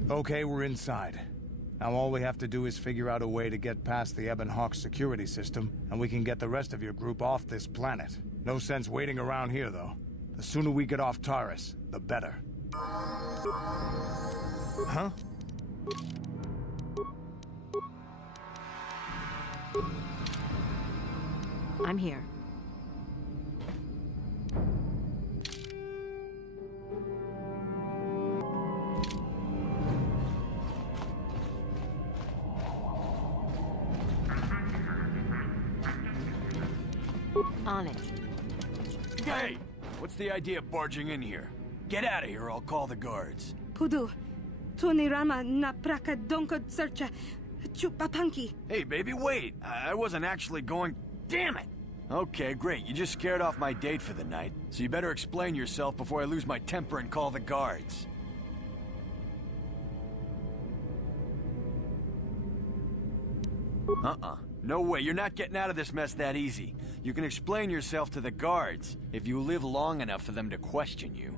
Okay, we're inside. Now all we have to do is figure out a way to get past the Ebon Hawk security system, and we can get the rest of your group off this planet. No sense waiting around here, though. The sooner we get off Taris, the better. Huh? I'm here. On it. Hey! What's the idea of barging in here? Get out of here or I'll call the guards. Pudu, Tunirama na praka donko searcha chupapanki. Hey, baby, wait! I wasn't actually going... Damn it! Okay, great. You just scared off my date for the night. So you better explain yourself before I lose my temper and call the guards. No way. You're not getting out of this mess that easy. You can explain yourself to the guards if you live long enough for them to question you.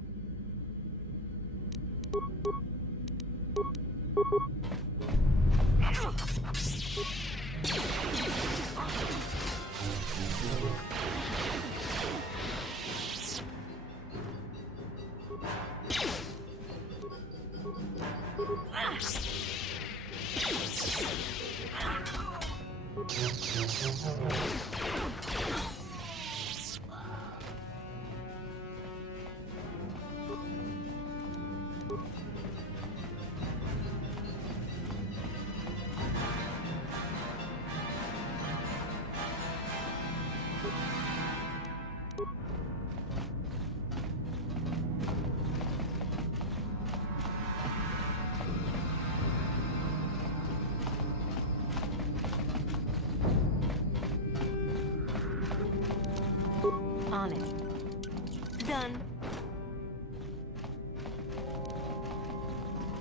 On it. Done.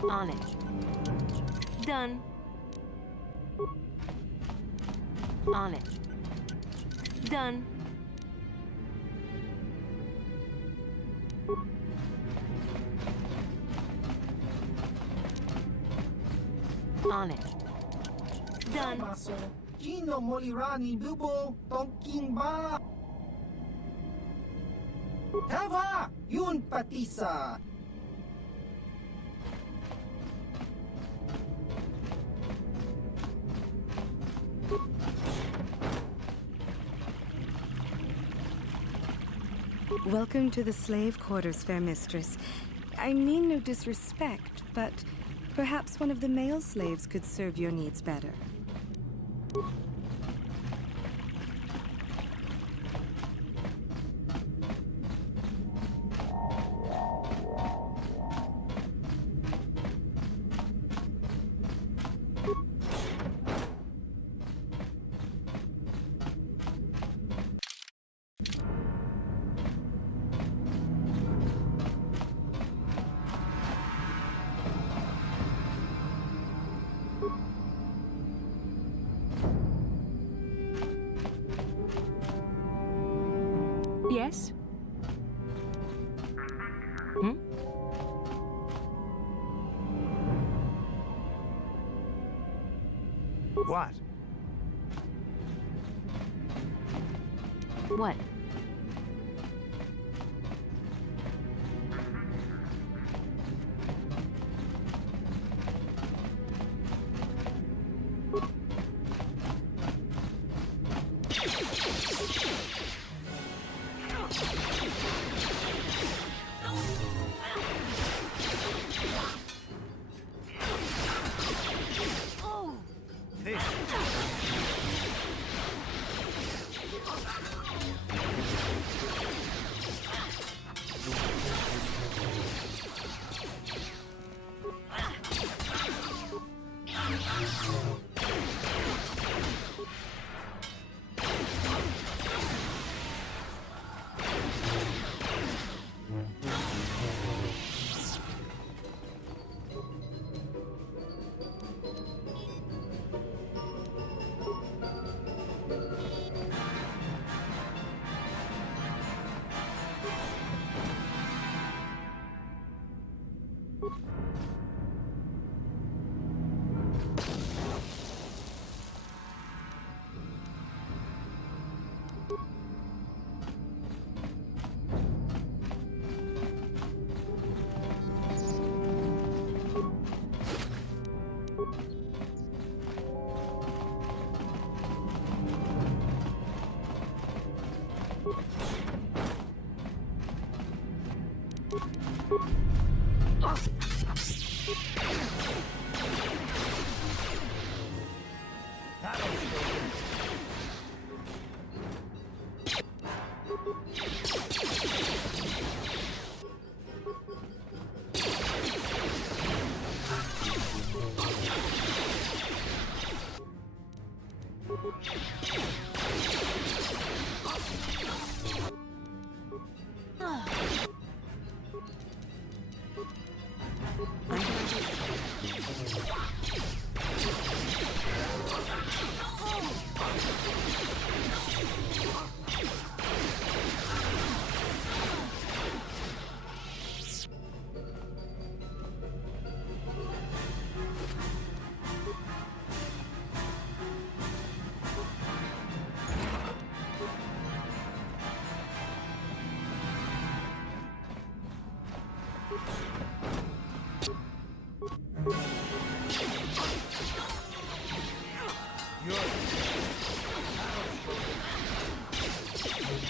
On it. Done. On it. Done. On it. Done. Gino Molirani Bubo Tongking Ba. Tava! Yun patisa! Welcome to the slave quarters, fair mistress. I mean no disrespect, but perhaps one of the male slaves could serve your needs better. Yes? Hmm? What? What?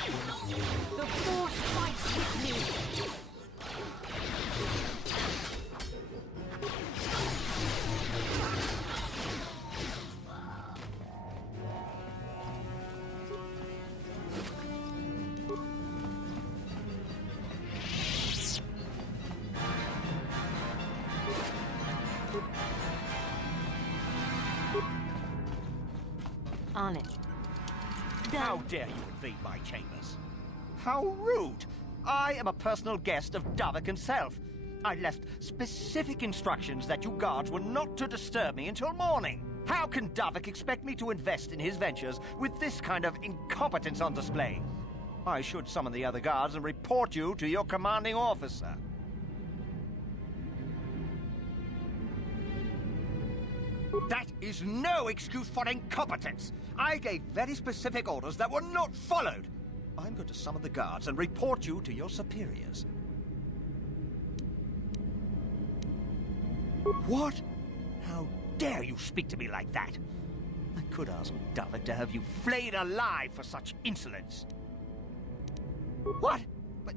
The Force fights with me! On it. How dare you invade my chambers? How rude! I am a personal guest of Davik himself. I left specific instructions that you guards were not to disturb me until morning. How can Davik expect me to invest in his ventures with this kind of incompetence on display? I should summon the other guards and report you to your commanding officer. That is no excuse for incompetence. I gave very specific orders that were not followed. I'm going to summon the guards and report you to your superiors. What? How dare you speak to me like that? I could ask Davik to have you flayed alive for such insolence. What? But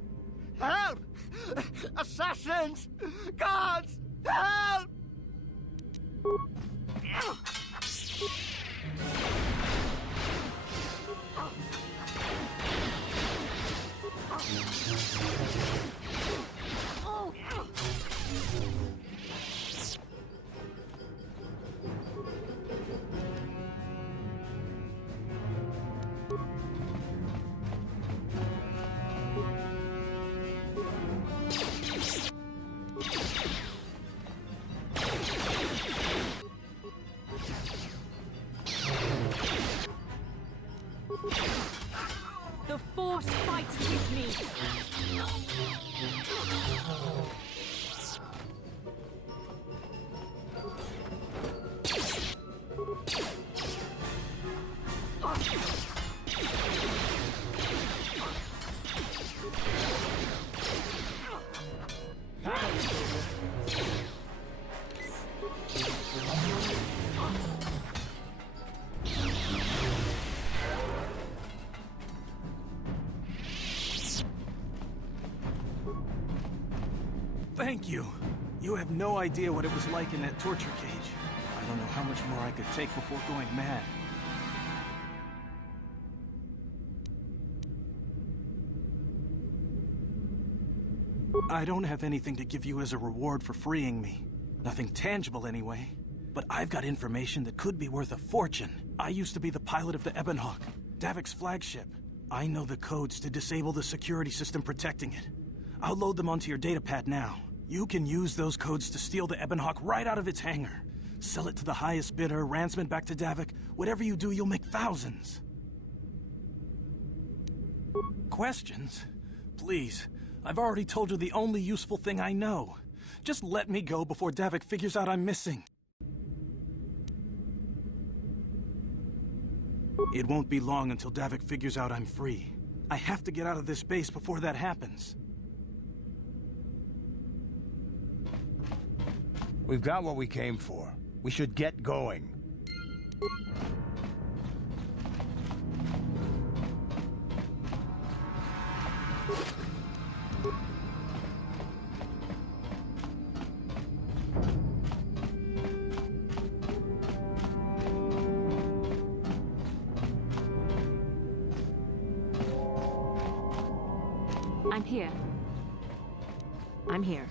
help! Assassins! Guards! Help! The Force fights with me! Thank you. You have no idea what it was like in that torture cage. I don't know how much more I could take before going mad. I don't have anything to give you as a reward for freeing me. Nothing tangible anyway. But I've got information that could be worth a fortune. I used to be the pilot of the Ebonhawk, Davik's flagship. I know the codes to disable the security system protecting it. I'll load them onto your datapad now. You can use those codes to steal the Ebonhawk right out of its hangar. Sell it to the highest bidder, ransom it back to Davik. Whatever you do, you'll make thousands. Questions? Please. I've already told you the only useful thing I know. Just let me go before Davik figures out I'm missing. It won't be long until Davik figures out I'm free. I have to get out of this base before that happens. We've got what we came for. We should get going. I'm here. I'm here.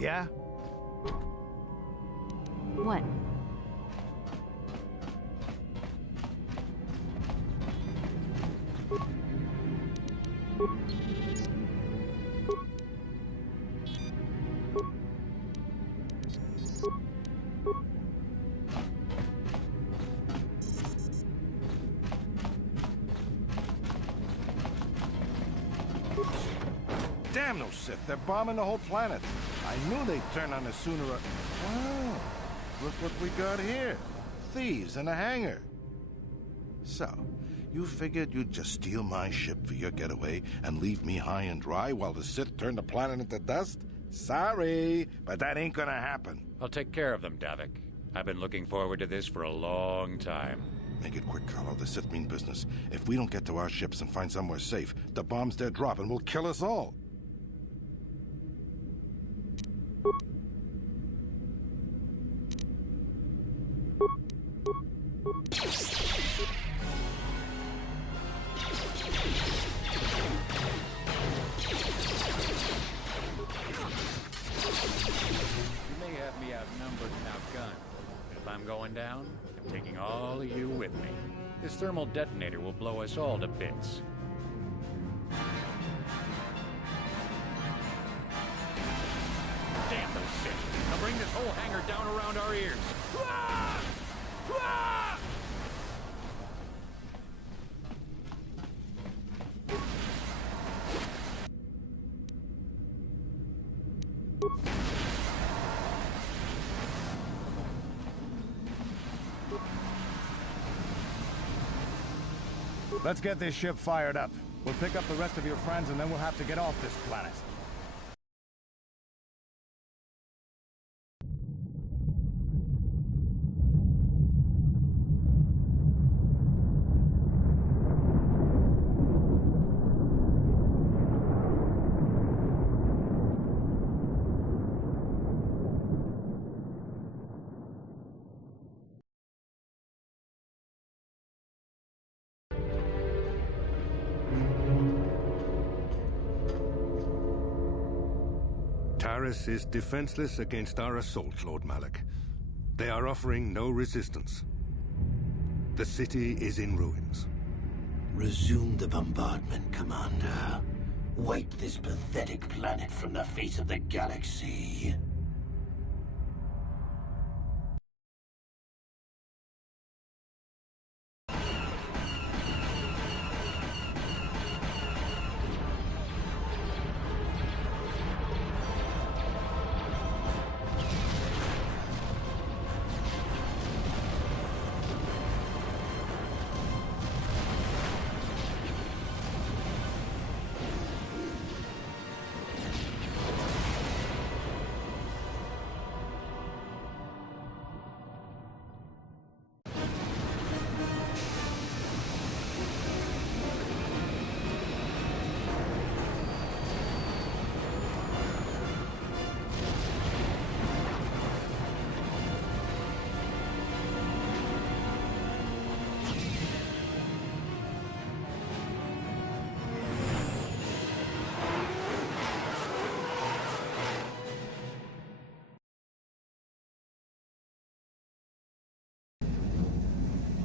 Yeah? What? Damn those Sith, they're bombing the whole planet. I knew they'd turn on us sooner or... Wow, look what we got here. Thieves in a hangar. So, you figured you'd just steal my ship for your getaway and leave me high and dry while the Sith turn the planet into dust? Sorry, but that ain't gonna happen. I'll take care of them, Davik. I've been looking forward to this for a long time. Make it quick, Carlo. The Sith mean business. If we don't get to our ships and find somewhere safe, the bombs they're dropping will kill us all. Down, I'm taking all of you with me. This thermal detonator will blow us all to bits. Damn those Sith! They'll bring this whole hangar down around our ears. Let's get this ship fired up. We'll pick up the rest of your friends and then we'll have to get off this planet. Taris is defenseless against our assault, Lord Malak. They are offering no resistance. The city is in ruins. Resume the bombardment, Commander. Wipe this pathetic planet from the face of the galaxy.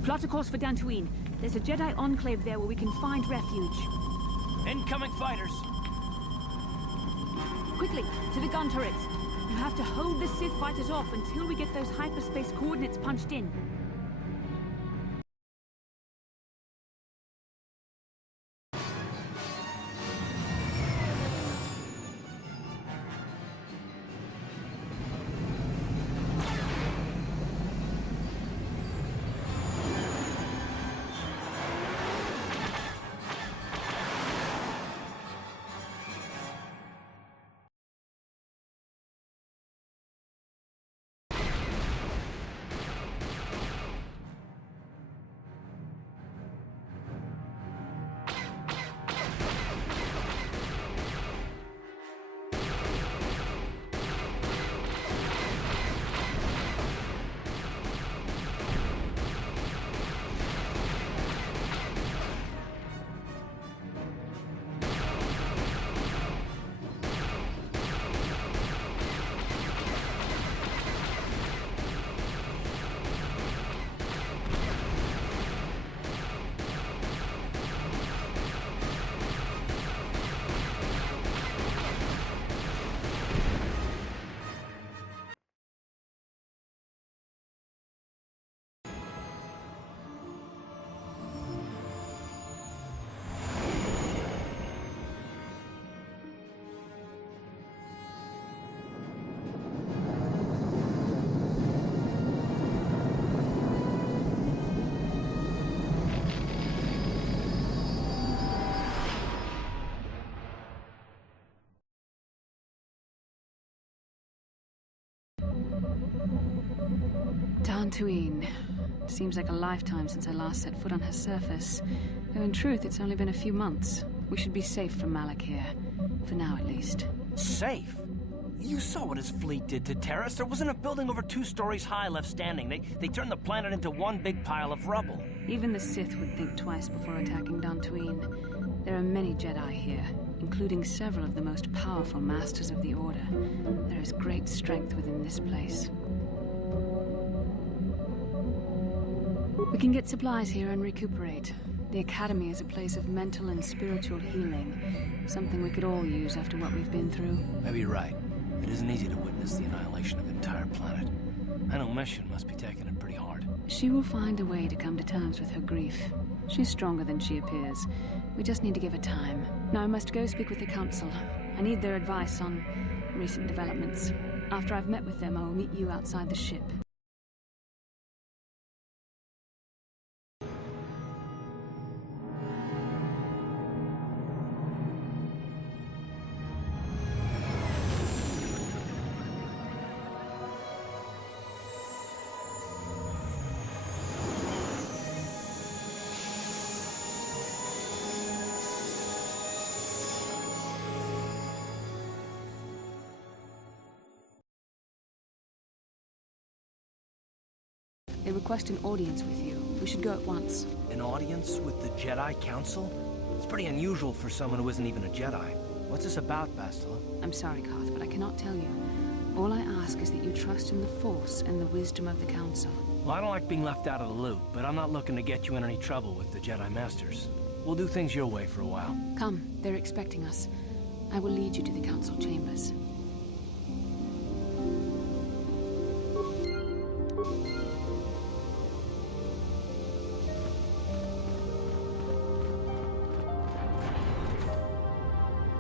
Plot a course for Dantooine. There's a Jedi enclave there where we can find refuge. Incoming fighters! Quickly, to the gun turrets. You have to hold the Sith fighters off until we get those hyperspace coordinates punched in. Dantooine. Seems like a lifetime since I last set foot on her surface. Though in truth, it's only been a few months. We should be safe from Malak here. For now, at least. Safe? You saw what his fleet did to Terrace. There wasn't a building over 2 stories high left standing. They turned the planet into one big pile of rubble. Even the Sith would think twice before attacking Dantooine. There are many Jedi here, including several of the most powerful Masters of the Order. There is great strength within this place. We can get supplies here and recuperate. The Academy is a place of mental and spiritual healing. Something we could all use after what we've been through. Maybe you're right. It isn't easy to witness the annihilation of an entire planet. I know Mission must be taking it pretty hard. She will find a way to come to terms with her grief. She's stronger than she appears. We just need to give her time. Now I must go speak with the Council. I need their advice on recent developments. After I've met with them, I will meet you outside the ship. They request an audience with you. We should go at once. An audience with the Jedi Council? It's pretty unusual for someone who isn't even a Jedi. What's this about, Bastila? I'm sorry, Koth, but I cannot tell you. All I ask is that you trust in the Force and the wisdom of the Council. Well, I don't like being left out of the loop, but I'm not looking to get you in any trouble with the Jedi Masters. We'll do things your way for a while. Come, they're expecting us. I will lead you to the Council chambers.